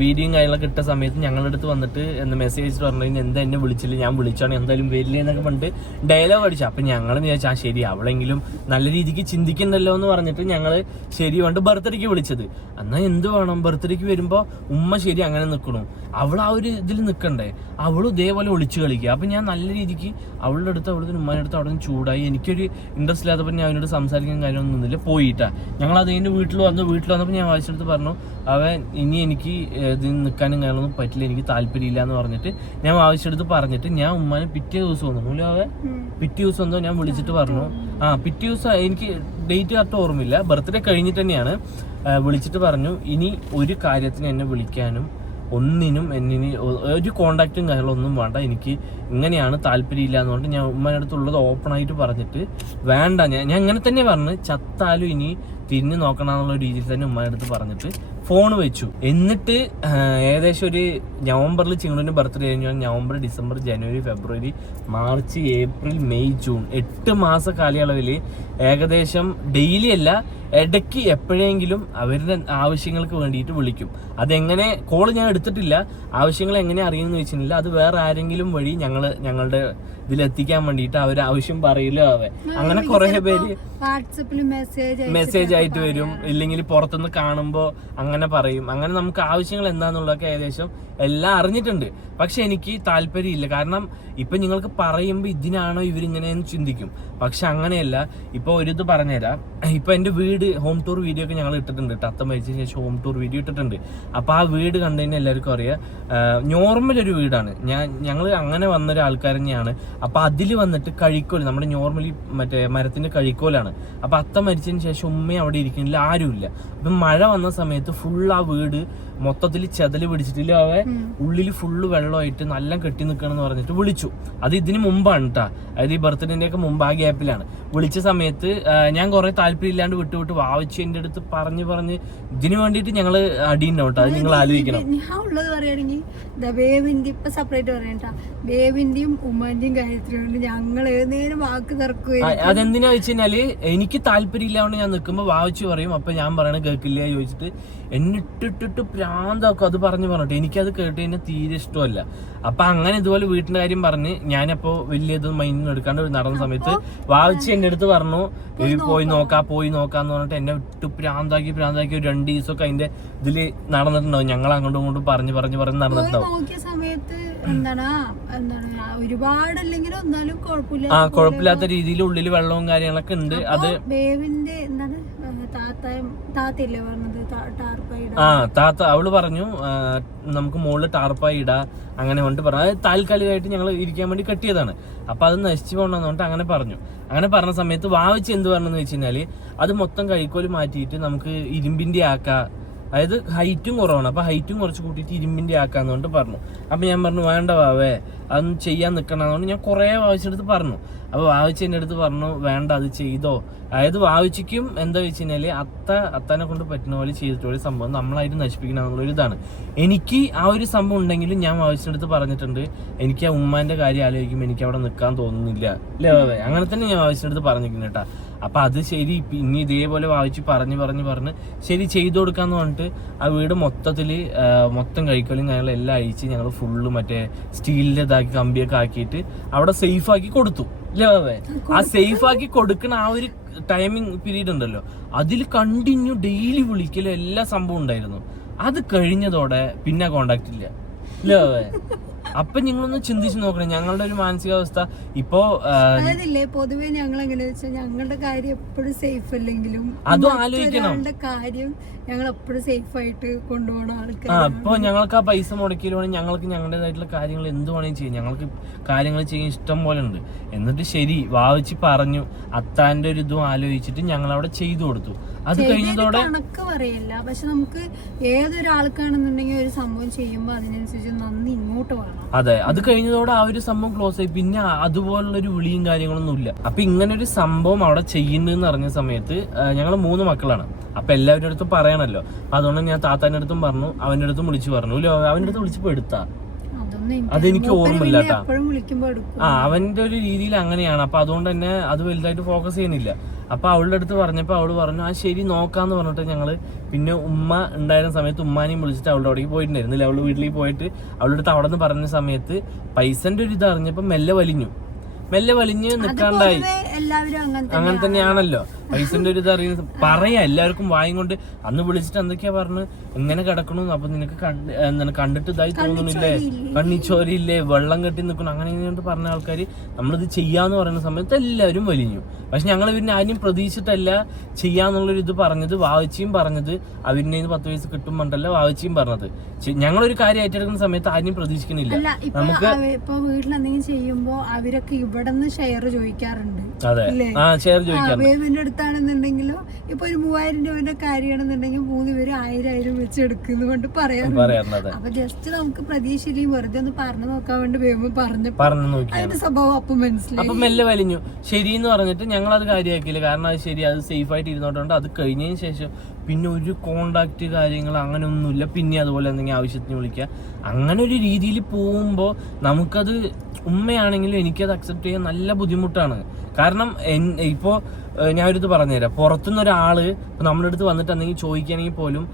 വീഡിയോയും കാര്യങ്ങളൊക്കെ ഇട്ട സമയത്ത് ഞങ്ങളുടെ അടുത്ത് വന്നിട്ട് മെസ്സേജ് അയച്ചിട്ട് പറഞ്ഞു കഴിഞ്ഞാൽ എന്താ എന്നെ വിളിച്ചില്ല, ഞാൻ വിളിച്ചാണ് എന്തായാലും വരില്ല എന്നൊക്കെ പറഞ്ഞിട്ട് ഡയലോഗ് അടിച്ചു. അപ്പം ഞങ്ങൾ വിചാരിച്ചാൽ ശരി അവളെങ്കിലും നല്ല രീതിക്ക് ചിന്തിക്കണ്ടല്ലോ എന്ന് പറഞ്ഞിട്ട് ഞങ്ങൾ ശരി കൊണ്ട് ബർത്ത്ഡേക്ക് വിളിച്ചത്. എന്നാൽ എന്ത് വേണം, ബർത്ത്ഡേക്ക് വരുമ്പോൾ ഉമ്മ ശരി അങ്ങനെ നിൽക്കണു, അവൾ ആ ഒരു ഇതിൽ നിൽക്കണ്ടേ, അവളും ഇതേപോലെ ഒളിച്ചു കളിക്കുക. അപ്പം ഞാൻ നല്ല രീതിക്ക് അവളുടെ അടുത്ത് അവളുടെ ഉമ്മാൻ്റെ അടുത്ത് അവിടെ നിന്ന് ചൂടായി. എനിക്കൊരു ഇൻട്രസ്റ്റ് ഇല്ലാത്തപ്പോൾ ഞാൻ അവനോട് സംസാരിക്കാൻ കാര്യമൊന്നും ഒന്നുമില്ല. പോയിട്ടാ ഞങ്ങൾ അത് കഴിഞ്ഞ് വീട്ടിൽ വന്നപ്പോൾ ഞാൻ വായിച്ചെടുത്ത് പറഞ്ഞു അവൻ ഇനി എനിക്ക് ഇതിന് നിൽക്കാനും കാര്യങ്ങളൊന്നും പറ്റില്ല, എനിക്ക് താല്പര്യമില്ല എന്ന് പറഞ്ഞിട്ട് ഞാൻ ആവശ്യമെടുത്ത് പറഞ്ഞിട്ട് ഞാൻ ഉമ്മാനെ പിറ്റേ ദിവസം വന്നു. അവൻ പിറ്റേ ദിവസം എന്തോ ഞാൻ വിളിച്ചിട്ട് പറഞ്ഞു പിറ്റേ ദിവസം എനിക്ക് ഡേറ്റ് കറക്റ്റ് ഓർമ്മയില്ല, ബർത്ത്ഡേ കഴിഞ്ഞിട്ട് തന്നെയാണ് വിളിച്ചിട്ട് പറഞ്ഞു ഇനി ഒരു കാര്യത്തിന് എന്നെ വിളിക്കാനും ഒന്നിനും എന്നിന് ഒരു കോണ്ടാക്റ്റും കാര്യങ്ങളൊന്നും വേണ്ട, എനിക്ക് ഇങ്ങനെയാണ് താല്പര്യമില്ല എന്ന് പറഞ്ഞിട്ട് ഞാൻ ഉമ്മയുടെ അടുത്തുള്ളത് ഓപ്പണായിട്ട് പറഞ്ഞിട്ട് വേണ്ട ഞാൻ ഇങ്ങനെ തന്നെ പറഞ്ഞ് ചത്താലും ഇനി തിരിഞ്ഞ് നോക്കണം എന്നുള്ള രീതിയിൽ തന്നെ ഉമ്മയുടെ അടുത്ത് പറഞ്ഞിട്ട് ഫോൺ വെച്ചു. എന്നിട്ട് ഏകദേശം ഒരു നവംബറിൽ ചിങ്ങുവിൻ്റെ ബർത്ത്ഡേ കഴിഞ്ഞാൽ നവംബർ, ഡിസംബർ, ജനുവരി, ഫെബ്രുവരി, മാർച്ച്, ഏപ്രിൽ, മെയ്, ജൂൺ 8 മാസ കാലയളവിൽ ഏകദേശം ഡെയിലി അല്ല ഇടയ്ക്ക് എപ്പോഴെങ്കിലും അവരുടെ ആവശ്യങ്ങൾക്ക് വേണ്ടിയിട്ട് വിളിക്കും. അതെങ്ങനെ കോള് ഞാൻ എടുത്തിട്ടില്ല, ആവശ്യങ്ങൾ എങ്ങനെ അറിയുമെന്ന് വെച്ചിട്ടില്ല, അത് വേറെ ആരെങ്കിലും വഴി ഞങ്ങളുടെ ഇതിലെത്തിക്കാൻ വേണ്ടിയിട്ട് അവർ ആവശ്യം പറയില്ല. അങ്ങനെ കുറെ പേര് വാട്സാപ്പിൽ മെസ്സേജ് ആയിട്ട് വരും, ഇല്ലെങ്കിൽ പുറത്തുനിന്ന് കാണുമ്പോൾ അങ്ങനെ അങ്ങനെ പറയും, അങ്ങനെ നമുക്ക് ആവശ്യങ്ങൾ എന്താന്നുള്ളതൊക്കെ ഏകദേശം എല്ലാം അറിഞ്ഞിട്ടുണ്ട്. പക്ഷെ എനിക്ക് താല്പര്യമില്ല. കാരണം ഇപ്പൊ നിങ്ങൾക്ക് പറയുമ്പോൾ ഇതിനാണോ ഇവരിങ്ങനെയെന്ന് ചിന്തിക്കും. പക്ഷെ അങ്ങനെയല്ല. ഇപ്പൊ ഒരിത് പറഞ്ഞുതരാം. ഇപ്പൊ എന്റെ വീട് ഹോം ടൂർ വീഡിയോ ഒക്കെ ഞങ്ങൾ ഇട്ടിട്ടുണ്ട്. അത്ത മരിച്ചതിന് ശേഷം ഹോം ടൂർ വീഡിയോ ഇട്ടിട്ടുണ്ട്. അപ്പൊ ആ വീട് കണ്ടുകഴിഞ്ഞാൽ എല്ലാവർക്കും അറിയാം നോർമൽ ഒരു വീടാണ്. ഞങ്ങൾ അങ്ങനെ വന്നൊരു ആൾക്കാർ തന്നെയാണ്. അപ്പൊ അതിൽ വന്നിട്ട് കഴിക്കോല്, നമ്മുടെ നോർമലി മറ്റേ മരത്തിന്റെ കഴിക്കോലാണ്. അപ്പൊ അത്ത മരിച്ചതിന് ശേഷം ഉമ്മയും അവിടെ ഇരിക്കുന്നില്ല, ആരുമില്ല. അപ്പൊ മഴ വന്ന സമയത്ത് ഫുൾ ആ വീട് മൊത്തത്തിൽ ചെതല് പിടിച്ചിട്ടില്ല. അവ ഉള്ളിൽ ഫുള്ള് വെള്ളമായിട്ട് നല്ല കെട്ടി നിൽക്കണമെന്ന് പറഞ്ഞിട്ട് വിളിച്ചു. അത് ഇതിന് മുമ്പാണ് കേട്ടാ, അതായത് ഈ ബർത്ത്ഡേന്റെ ഒക്കെ മുമ്പ് ആ ഗ്യാപ്പിലാണ് വിളിച്ച സമയത്ത്. ഞാൻ കുറെ താല്പര്യം ഇല്ലാണ്ട് വിട്ടുവിട്ട് വാവിച്ച് എന്റെ അടുത്ത് പറഞ്ഞ് ഇതിന് വേണ്ടിയിട്ട് ഞങ്ങള് അടിയുണ്ടാവും കേട്ടോ. അത് നിങ്ങൾ ആലോചിക്കണം. ഞാൻ ഉള്ളത് പറയുകയാണെങ്കിൽ ബേബിന്റെ ഇപ്പൊ സെപ്പറേറ്റ് പറയട്ടാ, ബേബിന്റെയും ഉമ്മന്റെയും കാര്യത്തിലുണ്ട് ഞങ്ങൾ ഏതേലും വാക്ക് തറക്കുകയും. അതെന്തിനാ വെച്ച് കഴിഞ്ഞാല് എനിക്ക് താല്പര്യം ഇല്ലാണ്ട് ഞാൻ നിൽക്കുമ്പോ വാവിച്ച് പറയും. അപ്പൊ ഞാൻ പറയണ കേൾക്കില്ല ചോദിച്ചിട്ട് എന്നിട്ടിട്ടിട്ട് പ്രാന്താക്കും അത് പറഞ്ഞിട്ട്. എനിക്കത് കേട്ട് കഴിഞ്ഞാൽ തീരെ ഇഷ്ടമല്ല. അപ്പൊ അങ്ങനെ ഇതുപോലെ വീട്ടിന്റെ കാര്യം പറഞ്ഞ് ഞാനപ്പോ വലിയ മൈൻഡിന് എടുക്കാണ്ട് നടന്ന സമയത്ത് വാവിച്ച് എന്റെ അടുത്ത് പറഞ്ഞു പോയി നോക്കാന്ന് പറഞ്ഞിട്ട് എന്നെ വിട്ട് പ്രാന്താക്കി ഒരു 2 ദിവസമൊക്കെ അതിന്റെ ഇതില് നടന്നിട്ടുണ്ടാവും. ഞങ്ങൾ അങ്ങോട്ടും ഇങ്ങോട്ടും പറഞ്ഞ് നടന്നിട്ടുണ്ടാവും. നോക്കിയ സമയത്ത് എന്താണ് ഒരുപാടല്ലെങ്കിലും എന്നാലും കുഴപ്പമില്ലാത്ത രീതിയിൽ ഉള്ളില് വെള്ളവും കാര്യങ്ങളൊക്കെ ഉണ്ട്. അത് ബേബിന്റെ എന്താണ് താത്തയല്ലേ പറഞ്ഞത് താത്ത അവള് പറഞ്ഞു നമുക്ക് മുകളിൽ ടാർപ്പായി ഇടാ അങ്ങനെ പറഞ്ഞിട്ട് പറഞ്ഞു. അത് താൽക്കാലികമായിട്ട് ഞങ്ങൾ ഇരിക്കാൻ വേണ്ടി കെട്ടിയതാണ്. അപ്പൊ അത് നശിച്ചു പോകണമെന്ന് പറഞ്ഞിട്ട് അങ്ങനെ പറഞ്ഞ സമയത്ത് വാവിച്ച് എന്ത് പറഞ്ഞെന്ന് വെച്ച് കഴിഞ്ഞാല് അത് മൊത്തം കഴിക്കോല് മാറ്റിയിട്ട് നമുക്ക് ഇരുമ്പിന്റെ ആക്കാം. അതായത് ഹൈറ്റും കുറവാണ്. അപ്പൊ ഹൈറ്റും കുറച്ച് കൂട്ടിയിട്ട് ഇരുമ്പിന്റെ ആക്കാന്ന് പറഞ്ഞിട്ട് പറഞ്ഞു. അപ്പൊ ഞാൻ പറഞ്ഞു വേണ്ട വാവേ അതൊന്നും ചെയ്യാൻ നിൽക്കണമെന്നുകൊണ്ട് ഞാൻ കുറെ വാവിച്ചെടുത്ത് പറഞ്ഞു. അപ്പൊ വാവിച്ച് എൻ്റെ അടുത്ത് പറഞ്ഞു വേണ്ട അത് ചെയ്തോ. അതായത് വാവിച്ചിക്കും എന്താ വെച്ച് കഴിഞ്ഞാല് അത്താനെ കൊണ്ട് പറ്റുന്ന പോലെ ചെയ്തിട്ടുള്ള സംഭവം നമ്മളായിട്ട് നശിപ്പിക്കണം എന്നുള്ളൊരു ഇതാണ്. എനിക്ക് ആ ഒരു സംഭവം ഉണ്ടെങ്കിലും ഞാൻ വാവിച്ചിൻ്റെ അടുത്ത് പറഞ്ഞിട്ടുണ്ട് എനിക്ക് ആ ഉമ്മാന്റെ കാര്യം ആലോചിക്കുമ്പോൾ എനിക്ക് അവിടെ നിൽക്കാൻ തോന്നുന്നില്ല അല്ലേ വാവേ. അങ്ങനെ തന്നെ ഞാൻ വാവിച്ചിൻ്റെ അടുത്ത് പറഞ്ഞിരിക്കുന്നു കേട്ടാ. അപ്പൊ അത് ശരി ഇനി ഇതേപോലെ വാവിച്ച് പറഞ്ഞ് ശരി ചെയ്തു കൊടുക്കാന്ന് പറഞ്ഞിട്ട് ആ വീട് മൊത്തം കഴിക്കലും ഞങ്ങൾ എല്ലാം അഴിച്ച് ഞങ്ങൾ ഫുള്ള് മറ്റേ സ്റ്റീലിന്റെ ഇതാക്കി കമ്പിയൊക്കെ ആക്കിയിട്ട് അവിടെ സേഫ് ആക്കി കൊടുത്തു. ആ സേഫ് ആക്കി കൊടുക്കുന്ന ആ ഒരു ടൈമിംഗ് പീരീഡ് ഉണ്ടല്ലോ അതിൽ കണ്ടിന്യൂ ഡെയിലി വിളിക്കലും എല്ലാ സംഭവം ഉണ്ടായിരുന്നു. അത് കഴിഞ്ഞതോടെ പിന്നെ കോണ്ടാക്ട് ഇല്ല ഇല്ലേ. അപ്പൊ നിങ്ങളൊന്ന് ചിന്തിച്ചു നോക്കണം ഞങ്ങളുടെ ഒരു മാനസികാവസ്ഥ. ഇപ്പോ പൊതുവെ ഞങ്ങൾ എങ്ങനെ വെച്ചാൽ ഞങ്ങളുടെ കാര്യം എപ്പോഴും സേഫ് അല്ലെങ്കിലും അതും ആലോചിക്കണം. കാര്യം ഞങ്ങൾ എപ്പോഴും സേഫ് ആയിട്ട് കൊണ്ടുപോകണം ആൾക്കാർ. അപ്പൊ ഞങ്ങൾക്ക് ആ പൈസ മുടക്കിയിലാണ് ഞങ്ങൾക്ക് ഞങ്ങളുടേതായിട്ടുള്ള കാര്യങ്ങൾ എന്ത് വേണമെങ്കിലും ചെയ്യാം. ഞങ്ങൾക്ക് കാര്യങ്ങൾ ചെയ്യാൻ ഇഷ്ടം പോലെ ഉണ്ട്. എന്നിട്ട് ശരി വാവിച്ച് പറഞ്ഞു അത്താന്റെ ഒരു ഇതും ആലോചിച്ചിട്ട് ഞങ്ങൾ അവിടെ ചെയ്തു കൊടുത്തു. അത് കഴിഞ്ഞതോടെ കണക്ക് പറയില്ല. പക്ഷെ നമുക്ക് ഏതൊരാൾക്കാണെന്നുണ്ടെങ്കിൽ ഒരു സംഭവം ചെയ്യുമ്പോൾ അതിനനുസരിച്ച് നന്ദി ഇങ്ങോട്ട് വേണം. അതെ അത് കഴിഞ്ഞതോടെ ആ ഒരു സംഭവം ക്ലോസ് ആയി. പിന്നെ അതുപോലുള്ള ഒരു വിളിയും കാര്യങ്ങളൊന്നും ഇല്ല. അപ്പൊ ഇങ്ങനെ ഒരു സംഭവം അവിടെ ചെയ്യുന്നെന്ന് അറിഞ്ഞ സമയത്ത് ഞങ്ങൾ 3 മക്കളാണ്. അപ്പൊ എല്ലാവരുടെ അടുത്തും പറയണല്ലോ. അതുകൊണ്ട് ഞാൻ താത്താന്റെ അടുത്തും പറഞ്ഞു അവന്റെ അടുത്തും വിളിച്ചു പറഞ്ഞു. അവന്റെ അടുത്ത് വിളിച്ചപ്പോ എടുത്താ അതെനിക്ക് ഓർമ്മയില്ല കേട്ടാ. അവന്റെ ഒരു രീതിയിൽ അങ്ങനെയാണ്. അപ്പൊ അതുകൊണ്ട് തന്നെ അത് വലുതായിട്ട് ഫോക്കസ് ചെയ്യുന്നില്ല. അപ്പൊ അവളുടെ അടുത്ത് പറഞ്ഞപ്പോ അവള് പറഞ്ഞു ആ ശരി നോക്കാന്ന് പറഞ്ഞിട്ട് ഞങ്ങള് പിന്നെ ഉമ്മ ഉണ്ടായിരുന്ന സമയത്ത് ഉമ്മാനെയും വിളിച്ചിട്ട് അവളുടെ അവിടേക്ക് പോയിട്ടുണ്ടായിരുന്നില്ല. അവള് വീട്ടിലേക്ക് പോയിട്ട് അവളുടെ അടുത്ത് അവിടെ നിന്ന് പറഞ്ഞ സമയത്ത് പൈസന്റെ ഒരു ഇത് അറിഞ്ഞപ്പോ മെല്ലെ വലിഞ്ഞ് നിൽക്കാണ്ടായി. അങ്ങനെ തന്നെയാണല്ലോ പൈസന്റെ ഒരു ഇത് അറിയുന്നത്. പറയാ എല്ലാവർക്കും വായും കൊണ്ട് അന്ന് വിളിച്ചിട്ട് എന്തൊക്കെയാ പറഞ്ഞു എങ്ങനെ കിടക്കണു. അപ്പൊ നിനക്ക് കണ്ടിട്ട് ഇതായി തോന്നുന്നില്ലേ, കണ്ണിച്ചോരിയില്ലേ, വെള്ളം കെട്ടി നിൽക്കണം അങ്ങനെ പറഞ്ഞ ആൾക്കാർ നമ്മളിത് ചെയ്യാന്ന് പറയുന്ന സമയത്ത് എല്ലാവരും വലിഞ്ഞു. പക്ഷെ ഞങ്ങൾ പിന്നെ ആരും പ്രതീക്ഷിച്ചിട്ടല്ല ചെയ്യാന്നുള്ളൊരു ഇത് പറഞ്ഞത്. വാവിച്ചിയും പറഞ്ഞത് അവരിനെ 10 വയസ്സ് കിട്ടും പറഞ്ഞല്ല വാവിച്ചിയും പറഞ്ഞത്. ഞങ്ങളൊരു കാര്യം ഏറ്റെടുക്കുന്ന സമയത്ത് ആരും പ്രതീക്ഷിക്കുന്നില്ല. നമുക്ക് ഇപ്പൊ വീട്ടിലെന്തെങ്കിലും ചെയ്യുമ്പോ അവരൊക്കെ ഇവിടെ നിന്ന് ഷെയർ ചോദിക്കാറുണ്ട്. അതെ ഷെയർ ചോദിക്കാറുണ്ട്. ണെന്നുണ്ടെങ്കിലോ ഇപ്പൊ ഒരു 3000 രൂപയുടെ കാര്യമാണെന്നുണ്ടെങ്കിൽ 3 പേര് 1000 വെച്ച് എടുക്കുന്നതുകൊണ്ട് പറയാറുണ്ട്. അപ്പൊ ജസ്റ്റ് നമുക്ക് പ്രതീക്ഷയിലും വെറുതെ ഒന്ന് പറഞ്ഞു നോക്കാൻ വേണ്ടി പറഞ്ഞു നോക്കി സ്വഭാവം അപ്പൊ മനസ്സിലായി. അപ്പൊ മെല്ലെ വലിഞ്ഞു ശരിയെന്ന് പറഞ്ഞിട്ട് ഞങ്ങൾ അത് കാര്യമാക്കിയില്ല. കാരണം അത് ശരി അത് സേഫ് ആയിട്ട് ഇരുന്നോട്ടുണ്ട്. അത് കഴിഞ്ഞതിന് ശേഷം പിന്നെ ഒരു കോണ്ടാക്ട് കാര്യങ്ങൾ അങ്ങനെ ഒന്നുമില്ല. പിന്നെ അതുപോലെ എന്തെങ്കിലും ആവശ്യത്തിന് വിളിക്കുക അങ്ങനെ ഒരു രീതിയിൽ പോകുമ്പോൾ നമുക്കത് ഉമ്മയാണെങ്കിലും എനിക്കത് അക്സെപ്റ്റ് ചെയ്യാൻ നല്ല ബുദ്ധിമുട്ടാണ്. കാരണം ഇപ്പോ ഞാനൊരിത് പറഞ്ഞുതരാം. പുറത്തുനിന്ന് ഒരാള് നമ്മുടെ അടുത്ത് വന്നിട്ട് എന്തെങ്കിലും ചോദിക്കുകയാണെങ്കിൽ പോലും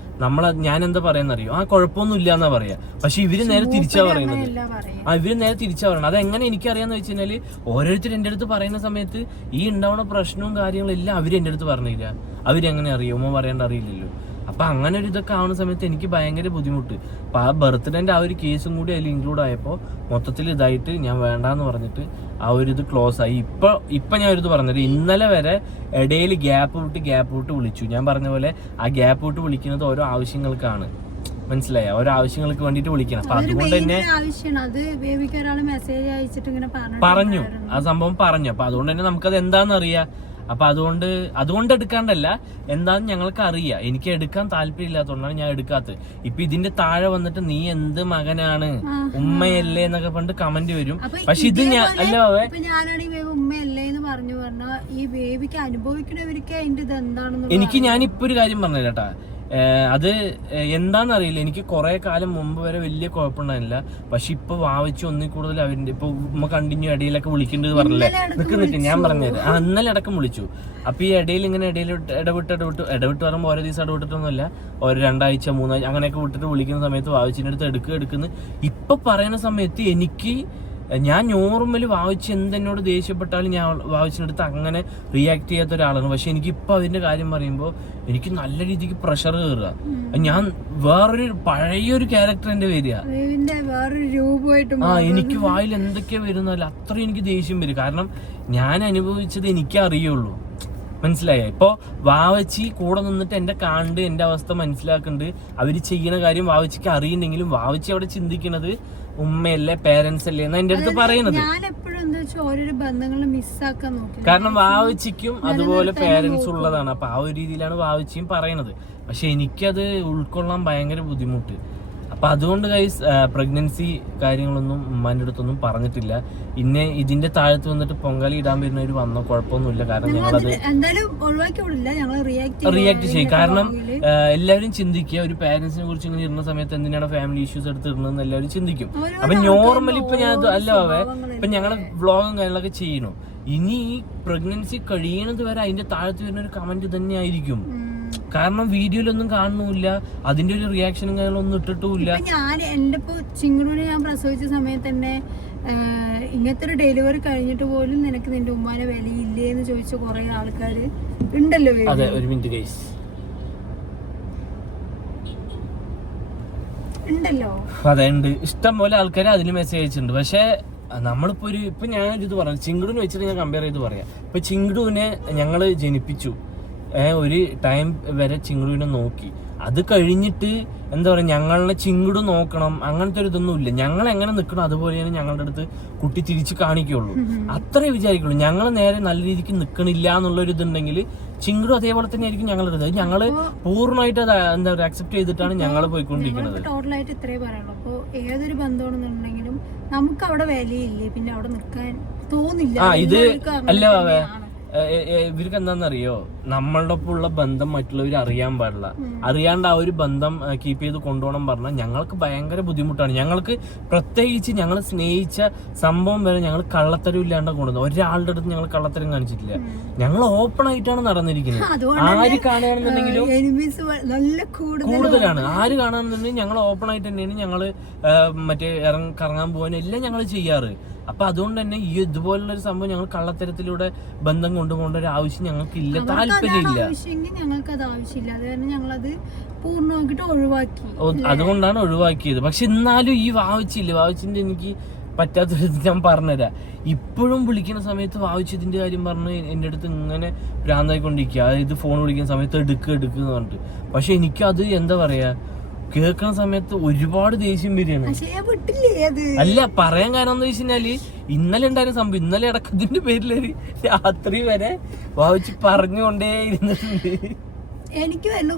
ഞാൻ എന്താ പറയാന്നറിയോ ആ കുഴപ്പമൊന്നും ഇല്ല എന്നാ പറയാ. പക്ഷെ ഇവര് നേരെ തിരിച്ചാ പറയുന്നത്. ഇവര് നേരെ തിരിച്ചാ പറയുന്നത്. അതെങ്ങനെ എനിക്കറിയാന്ന് വെച്ച് കഴിഞ്ഞാല് ഓരോരുത്തർ എന്റെ അടുത്ത് പറയുന്ന സമയത്ത് ഈ ഉണ്ടാവുന്ന പ്രശ്നവും കാര്യങ്ങളും എല്ലാം അവര് എന്റെ അടുത്ത് പറഞ്ഞില്ല. അവരെങ്ങനെ അറിയോ ഉമ്മ പറയേണ്ട അറിയില്ലല്ലോ. അപ്പൊ അങ്ങനെ ഒരു ഇതൊക്കെ ആവുന്ന സമയത്ത് എനിക്ക് ഭയങ്കര ബുദ്ധിമുട്ട്. അപ്പൊ ആ ബർത്ത്ഡേന്റെ ആ ഒരു കേസും കൂടി അതിൽ ഇൻക്ലൂഡ് ആയപ്പോൾ മൊത്തത്തിൽ ഇതായിട്ട് ഞാൻ വേണ്ടാന്ന് പറഞ്ഞിട്ട് ആ ഒരു ഇത് ക്ലോസ് ആയി. ഇപ്പൊ ഞാൻ ഒരു ഇത് പറഞ്ഞത്, ഇന്നലെ വരെ ഇടയിൽ ഗ്യാപ്പ് വിട്ട് വിളിച്ചു. ഞാൻ പറഞ്ഞ പോലെ ആ ഗ്യാപ്പ് വിട്ട് വിളിക്കുന്നത് ഓരോ ആവശ്യങ്ങൾക്കാണ്, മനസ്സിലായ, ഓരോ ആവശ്യങ്ങൾക്ക് വേണ്ടിട്ട് വിളിക്കണം. അപ്പൊ അതുകൊണ്ട് തന്നെ പറഞ്ഞു, ആ സംഭവം പറഞ്ഞു. അപ്പൊ അതുകൊണ്ട് തന്നെ നമുക്കത് എന്താണെന്ന് അറിയാം. അപ്പൊ അതുകൊണ്ട് എടുക്കാണ്ടല്ല, എന്താന്ന് ഞങ്ങൾക്ക് അറിയാം. എനിക്ക് എടുക്കാൻ താല്പര്യം ഇല്ലാത്തതുകൊണ്ടാണ് ഞാൻ എടുക്കാത്തത്. ഇപ്പൊ ഇതിന്റെ താഴെ വന്നിട്ട് നീ എന്ത് മകനാണ്, ഉമ്മയല്ലേ എന്നൊക്കെ പറഞ്ഞിട്ട് കമന്റ് വരും. പക്ഷെ ഇത് ഞാൻ അല്ല ഉമ്മയല്ലേ എന്ന് പറഞ്ഞു പറഞ്ഞാൽ ഈ ബേബിക്ക് അനുഭവിക്കുന്നവർക്ക് അതിന്റെ ഇത് എന്താണെന്ന് എനിക്ക് ഞാനിപ്പോ ഒരു കാര്യം പറഞ്ഞു കേട്ടാ, അത് എന്താന്നറിയില്ല. എനിക്ക് കുറെ കാലം മുമ്പ് വരെ വലിയ കുഴപ്പമുണ്ടായില്ല. പക്ഷെ ഇപ്പൊ വാവിച്ച് ഒന്നിൽ കൂടുതൽ അവരുടെ ഇപ്പൊ ഉമ്മ കണ്ടിന്യൂ ഇടയിലൊക്കെ വിളിക്കേണ്ടത് പറഞ്ഞില്ലേ, നിക്ക് ഞാൻ പറഞ്ഞത്. ഇന്നലെ അടക്കം വിളിച്ചു. അപ്പൊ ഈ ഇടയിൽ ഇങ്ങനെ ഇടവിട്ട് പറയുമ്പോൾ ഓരോ ദിവസം ഇടവിട്ടിട്ടൊന്നുമല്ല, ഒരു 2 ആഴ്ച 3 ആഴ്ച അങ്ങനെയൊക്കെ വിട്ടിട്ട് വിളിക്കുന്ന സമയത്ത് വാവിച്ചിന്റെ അടുത്ത് എടുക്കുന്നു. ഇപ്പൊ പറയുന്ന സമയത്ത് എനിക്ക് ഞാൻ നോർമലി വാവിച്ച് എന്തെന്നോട് ദേഷ്യപ്പെട്ടാലും ഞാൻ വാവിച്ചിൻ്റെ അടുത്ത് അങ്ങനെ റിയാക്ട് ചെയ്യാത്ത ഒരാളാണ്. പക്ഷെ എനിക്കിപ്പോൾ അതിന്റെ കാര്യം പറയുമ്പോൾ എനിക്ക് നല്ല രീതിക്ക് പ്രഷർ കയറുക. ഞാൻ പഴയൊരു ക്യാരക്ടർ എന്റെ വരിക. എനിക്ക് വായിൽ എന്തൊക്കെയാ വരുന്നല്ല അത്രയും എനിക്ക് ദേഷ്യം വരും. കാരണം ഞാൻ അനുഭവിച്ചത് എനിക്കേ അറിയുള്ളൂ, മനസ്സിലായ. ഇപ്പൊ വാവച്ചി കൂടെ നിന്നിട്ട് എന്റെ കാണ്ട് എന്റെ അവസ്ഥ മനസ്സിലാക്കുന്നുണ്ട്. അവര് ചെയ്യുന്ന കാര്യം വാവച്ചിക്ക് അറിയുന്നെങ്കിലും വാവച്ചി അവിടെ ചിന്തിക്കണത് ഉമ്മയല്ലേ പേരൻസ് അല്ലേ എന്നാ എന്റെ അടുത്ത് പറയുന്നത്. കാരണം വാവച്ചിക്കും അതുപോലെ പേരൻസ് ഉള്ളതാണ്. അപ്പൊ ആ ഒരു രീതിയിലാണ് വാവച്ചിയും പറയണത്. പക്ഷെ എനിക്കത് ഉൾക്കൊള്ളാൻ ഭയങ്കര ബുദ്ധിമുട്ട്. അപ്പൊ അതുകൊണ്ട് ഗൈസ് പ്രഗ്നൻസി കാര്യങ്ങളൊന്നും ഉമ്മാന്റെ അടുത്തൊന്നും പറഞ്ഞിട്ടില്ല. പിന്നെ ഇതിന്റെ താഴത്ത് വന്നിട്ട് പൊങ്കാലി ഇടാൻ വരുന്നവർ വന്നോ കുഴപ്പമൊന്നുമില്ല. കാരണം ഞങ്ങളത് റിയാക്ട് ചെയ്യും. കാരണം എല്ലാവരും ചിന്തിക്കുക, ഒരു പാരന്റ്സിനെ കുറിച്ച് ഇങ്ങനെ ഇടുന്ന സമയത്ത് എന്തിനാണ് ഫാമിലി ഇഷ്യൂസ് എടുത്ത് ഇടുന്നതെന്ന് എല്ലാവരും ചിന്തിക്കും. അപ്പൊ നോർമലി ഇപ്പൊ ഞാൻ ഇപ്പൊ ഞങ്ങള് വ്ളോഗും കാര്യങ്ങളൊക്കെ ചെയ്യണു. ഇനി ഈ പ്രഗ്നൻസി കഴിയണത് വരെ അതിന്റെ താഴത്ത് വരുന്ന ഒരു കമന്റ് തന്നെ ആയിരിക്കും. കാരണം വീഡിയോയിലൊന്നും കാണുന്നില്ല, അതിന്റെ ഒരു റിയാക്ഷനും കാര്യങ്ങളൊന്നും ഇട്ടിട്ടുമില്ല. ഞാൻ എന്റെ ഇപ്പൊ ചിങ്ങുനെ ഞാൻ പ്രസവിച്ച സമയത്ത് തന്നെ ഇങ്ങനത്തെ ഒരു ഡെലിവറി കഴിഞ്ഞിട്ട് പോലും നിനക്ക് നിന്റെ ഉമ്മാനെ വിലയില്ലേ എന്ന് ചോദിച്ച കുറെ ആൾക്കാര് ഉണ്ടല്ലോ. അതെ, ഒരു മിനിറ്റ് ഗൈസ്, ഉണ്ടല്ലോ. അതെ ഉണ്ട്, ഇഷ്ടം പോലെ ആൾക്കാർ അതിന് മെസ്സേജ് അയച്ചിട്ടുണ്ട്. പക്ഷെ നമ്മളിപ്പോ ഇപ്പൊ ഞാനൊരിത് പറഞ്ഞു, ചിങ്കുടിനെ വെച്ചിട്ട് ഞാൻ കമ്പയർ ചെയ്ത് പറയാം. ഇപ്പൊ ചിങ്കുടിനെ ഞങ്ങള് ജനിപ്പിച്ചു, ഒരു ടൈം വരെ ചിങ്കുടിനെ നോക്കി. അത് കഴിഞ്ഞിട്ട് എന്താ പറയുക, ഞങ്ങളെ ചിങ്കുട് നോക്കണം അങ്ങനത്തെ ഒരു ഇതൊന്നും ഇല്ല. ഞങ്ങൾ എങ്ങനെ നിൽക്കണം അതുപോലെയാണ് ഞങ്ങളുടെ അടുത്ത് കുട്ടി തിരിച്ച് കാണിക്കുള്ളൂ. അത്രേ വിചാരിക്കുള്ളൂ. ഞങ്ങൾ നേരെ നല്ല രീതിക്ക് നിൽക്കണില്ല എന്നുള്ളൊരു ഇതുണ്ടെങ്കിൽ ചിങ്കുടും അതേപോലെ തന്നെ ആയിരിക്കും ഞങ്ങളുടെ അടുത്ത്. ഞങ്ങള് പൂർണ്ണമായിട്ട് അത് എന്താ പറയുക അക്സെപ്റ്റ് ചെയ്തിട്ടാണ് ഞങ്ങൾ പോയിക്കൊണ്ടിരിക്കുന്നത്. ടോട്ടലായിട്ട് ഇത്രേ പറയുള്ളൂ. അപ്പോൾ ഏതൊരു ബന്ധമാണെന്നുണ്ടെങ്കിലും നമുക്ക് അവിടെ വിലയില്ലേ, പിന്നെ അവിടെ നിൽക്കാൻ തോന്നില്ല. ഇത് അല്ല ഇവർക്ക് എന്താണെന്നറിയോ, നമ്മളുടെ ഒപ്പം ഉള്ള ബന്ധം മറ്റുള്ളവർ അറിയാൻ പാടില്ല. അറിയാണ്ട് ആ ഒരു ബന്ധം കീപ്പ് ചെയ്ത് കൊണ്ടുപോകണം പറഞ്ഞാൽ ഞങ്ങൾക്ക് ഭയങ്കര ബുദ്ധിമുട്ടാണ്. ഞങ്ങൾക്ക് പ്രത്യേകിച്ച് ഞങ്ങൾ സ്നേഹിച്ച സംഭവം വരെ ഞങ്ങൾ കള്ളത്തരം ഇല്ലാണ്ട് കൊണ്ടുവന്നത്. ഒരാളുടെ അടുത്ത് ഞങ്ങൾ കള്ളത്തരം കാണിച്ചിട്ടില്ല. ഞങ്ങൾ ഓപ്പൺ ആയിട്ടാണ് നടന്നിരിക്കുന്നത്. ആര് കാണുകയാണെന്നുണ്ടെങ്കിലും കൂടുതലാണ്. ആര് കാണുകയാണെന്നുണ്ടെങ്കിൽ ഞങ്ങൾ ഓപ്പൺ ആയിട്ട് തന്നെയാണ് ഞങ്ങള് മറ്റേ കറങ്ങാൻ പോകാനും എല്ലാം ഞങ്ങൾ ചെയ്യാറ്. അപ്പൊ അതുകൊണ്ട് തന്നെ ഈ ഇതുപോലുള്ള ഒരു സംഭവം ഞങ്ങൾ കള്ളത്തരത്തിലൂടെ ബന്ധം കൊണ്ടുപോകേണ്ട ഒരു ആവശ്യം ഞങ്ങൾക്ക് ഇല്ല, താല്പര്യമില്ല. അതുകൊണ്ടാണ് ഒഴിവാക്കിയത്. പക്ഷെ എന്നാലും ഈ വാവിച്ചിന്റെ എനിക്ക് പറ്റാത്തൊരു ഞാൻ പറഞ്ഞുതരാം. ഇപ്പോഴും വിളിക്കുന്ന സമയത്ത് വാവിച്ചതിന്റെ കാര്യം പറഞ്ഞ് എന്റെ അടുത്ത് ഇങ്ങനെ ഭ്രാന്തായിക്കൊണ്ടിരിക്കുക. അതായത് ഫോൺ വിളിക്കുന്ന സമയത്ത് എടുക്കുക പറഞ്ഞിട്ട്. പക്ഷെ എനിക്കത് എന്താ പറയാ, കേൾക്കുന്ന സമയത്ത് ഒരുപാട് ദേഷ്യം വരികയാണ്. അല്ല പറയാൻ കാരണം എന്ന് വെച്ചാല് ഇന്നലെ ഉണ്ടായിരുന്ന സംഭവം, ഇന്നലെ അടക്കത്തിന്റെ പേരിലൊരു രാത്രി വരെ വാവിച്ച് പറഞ്ഞുകൊണ്ടേ ഇരുന്നിട്ടുണ്ട്. എനിക്ക് എന്നെ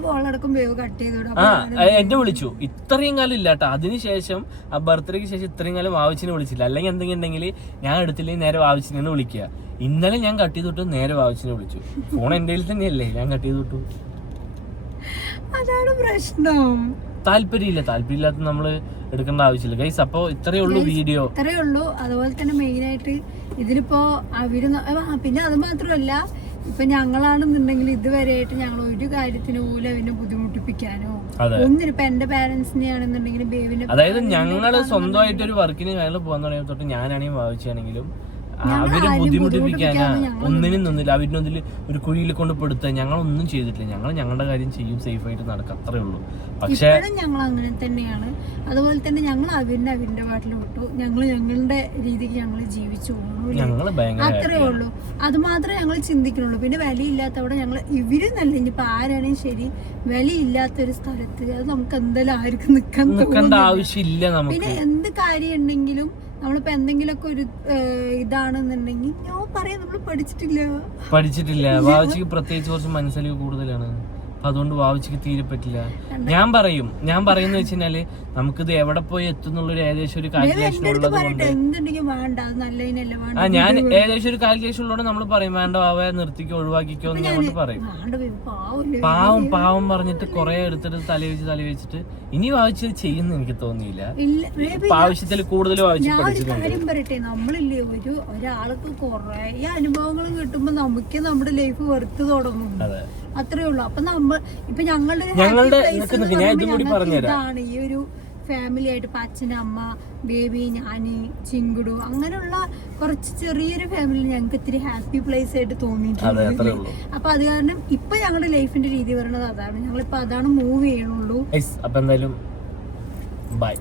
വിളിച്ചു. ഇത്രയും കാലം ഇല്ല കേട്ടോ. അതിനുശേഷം ആ ബർത്ത്ഡേക്ക് ശേഷം ഇത്രയും കാലം വാവിച്ചിനെ വിളിച്ചില്ല. അല്ലെങ്കിൽ എന്തെങ്കിലും ഉണ്ടെങ്കിൽ ഞാൻ എടുത്തില്ലെങ്കിൽ നേരെ വാവിച്ചിനെ വിളിക്കുക. ഇന്നലെ ഞാൻ കട്ട് ചെയ്ത് വിട്ടു, നേരെ വാവിച്ചിനെ വിളിച്ചു. ഫോൺ എന്റെ കയ്യിൽ തന്നെയല്ലേ, ഞാൻ കട്ട് ചെയ്ത് വിട്ടു. അതാണ് പ്രശ്നം. താല്പര്യമില്ലാത്ത നമ്മള് എടുക്കേണ്ട ആവശ്യമില്ല ഗൈസ്. അപ്പൊ ഇത്രയേ ഉള്ളൂ വീഡിയോ, ഇത്രയേ ഉള്ളൂ. അതുപോലെ തന്നെ മെയിൻ ആയിട്ട് ഇതിലിപ്പോ അവര് പിന്നെ അത് മാത്രമല്ല, ഇപ്പൊ ഞങ്ങളാണെന്നുണ്ടെങ്കിൽ ഇതുവരെയായിട്ട് ഞങ്ങൾ ഒരു കാര്യത്തിന് പോലും അവനെ ബുദ്ധിമുട്ടിപ്പിക്കാനോ ഒന്നിനും. ഇപ്പൊ എന്റെ പാരന്റ്സിനെ ആണെന്നുണ്ടെങ്കിലും ബേബിന്റെ, അതായത് ഞങ്ങള് സ്വന്തമായിട്ട് ഒരു വർക്കിന് കാര്യങ്ങൾ പോകാൻ തുടങ്ങിയ തൊട്ട് ഞാനാണെങ്കിലും ഭാവിച്ചാണെങ്കിലും അവരെ ബുദ്ധിമുട്ടിപ്പിക്കാൻ ഒന്നിനും നിന്നില്ല. അവരിനൊന്നിൽ ഒരു കുഴിയിൽ കൊണ്ട് പെടുത്താൻ ഞങ്ങളൊന്നും ചെയ്തിട്ടില്ല. ഞങ്ങൾ ഞങ്ങളുടെ കാര്യം ചെയ്യും, സേഫ് ആയിട്ട് നടക്കും, അത്രേ ഉള്ളൂ. പക്ഷേ ഞങ്ങൾ അങ്ങനെ തന്നെയാണ്. അതുപോലെ തന്നെ ഞങ്ങൾ അവരുടെ വീട്ടിൽ വിട്ടു, ഞങ്ങൾ ഞങ്ങളുടെ രീതിക്ക് ഞങ്ങൾ ജീവിച്ചു പോകുന്നു, അത്രേ ഉള്ളൂ. അത് മാത്രമേ ഞങ്ങൾ ചിന്തിക്കുന്നുള്ളൂ. പിന്നെ വിലയില്ലാത്തവിടെ ഞങ്ങൾ ഇവര് നല്ല ഇനിയിപ്പോ ആരാണെങ്കിലും ശരി, വിലയില്ലാത്തൊരു സ്ഥലത്ത് അത് നമുക്ക് എന്തായാലും ആർക്കും നിൽക്കേണ്ട ആവശ്യമില്ല. പിന്നെ എന്ത് കാര്യം ഉണ്ടെങ്കിലും നമ്മളിപ്പോ എന്തെങ്കിലുമൊക്കെ ഒരു ഇതാണെന്നുണ്ടെങ്കിൽ ഞാൻ പറയാം, നമ്മൾ പഠിച്ചിട്ടില്ല. വാവച്ചിക്ക് പ്രത്യേകിച്ച് കുറച്ച് മനസ്സിലാക്കി കൂടുതലാണ്. അതുകൊണ്ട് വാവച്ചിക്ക് തീരെ പറ്റില്ല. ഞാൻ പറയുന്ന വെച്ചാല് നമുക്കിത് എവിടെ പോയി എത്തുന്നുള്ളൊരു ഏകദേശം ഒരു കാൽക്കുലേഷൻ ഉള്ളത് കൊണ്ട് ഞാൻ ഏകദേശം ഒരു കാൽക്കുലേഷൻ ഉള്ളതുകൊണ്ട് നമ്മൾ പറയും വേണ്ട വാവ നിർത്തിക്കോ, ഒഴിവാക്കിക്കോ എന്ന് ഞങ്ങൾ പറയും. പാവം പറഞ്ഞിട്ട് കുറെ എടുത്തിട്ട് തലവെച്ചിട്ട് ഇനി വാവിച്ചത് ചെയ്യുന്ന എനിക്ക് തോന്നിയില്ല. ആവശ്യത്തിൽ കൂടുതൽ പറയട്ടെ, നമ്മളില്ലേ ഒരാൾക്ക് കൊറേ അനുഭവങ്ങൾ കിട്ടുമ്പോ നമുക്ക് നമ്മുടെ ലൈഫ് വെറുത്ത് തുടങ്ങും, അത്രേ ഉള്ളൂ. അപ്പൊ ഇപ്പൊ ഞങ്ങളുടെ ഇതാണ് ഈ ഒരു ഫാമിലി ആയിട്ട്. ഇപ്പൊ അച്ഛൻ, അമ്മ, ബേബി, ഞാന്, ചിങ്കുടു, അങ്ങനെയുള്ള കുറച്ച് ചെറിയൊരു ഫാമിലി ഞങ്ങൾക്ക് ഇത്തിരി ഹാപ്പി പ്ലേസ് ആയിട്ട് തോന്നിയിട്ടുണ്ട്. അപ്പൊ അത് കാരണം ഇപ്പൊ ഞങ്ങളുടെ ലൈഫിന്റെ രീതി പറയുന്നത് അതാണ്. ഞങ്ങളിപ്പോ അതാണ് മൂവ് ചെയ്യണുള്ളൂ. അപ്പൊ എന്തായാലും ബൈ.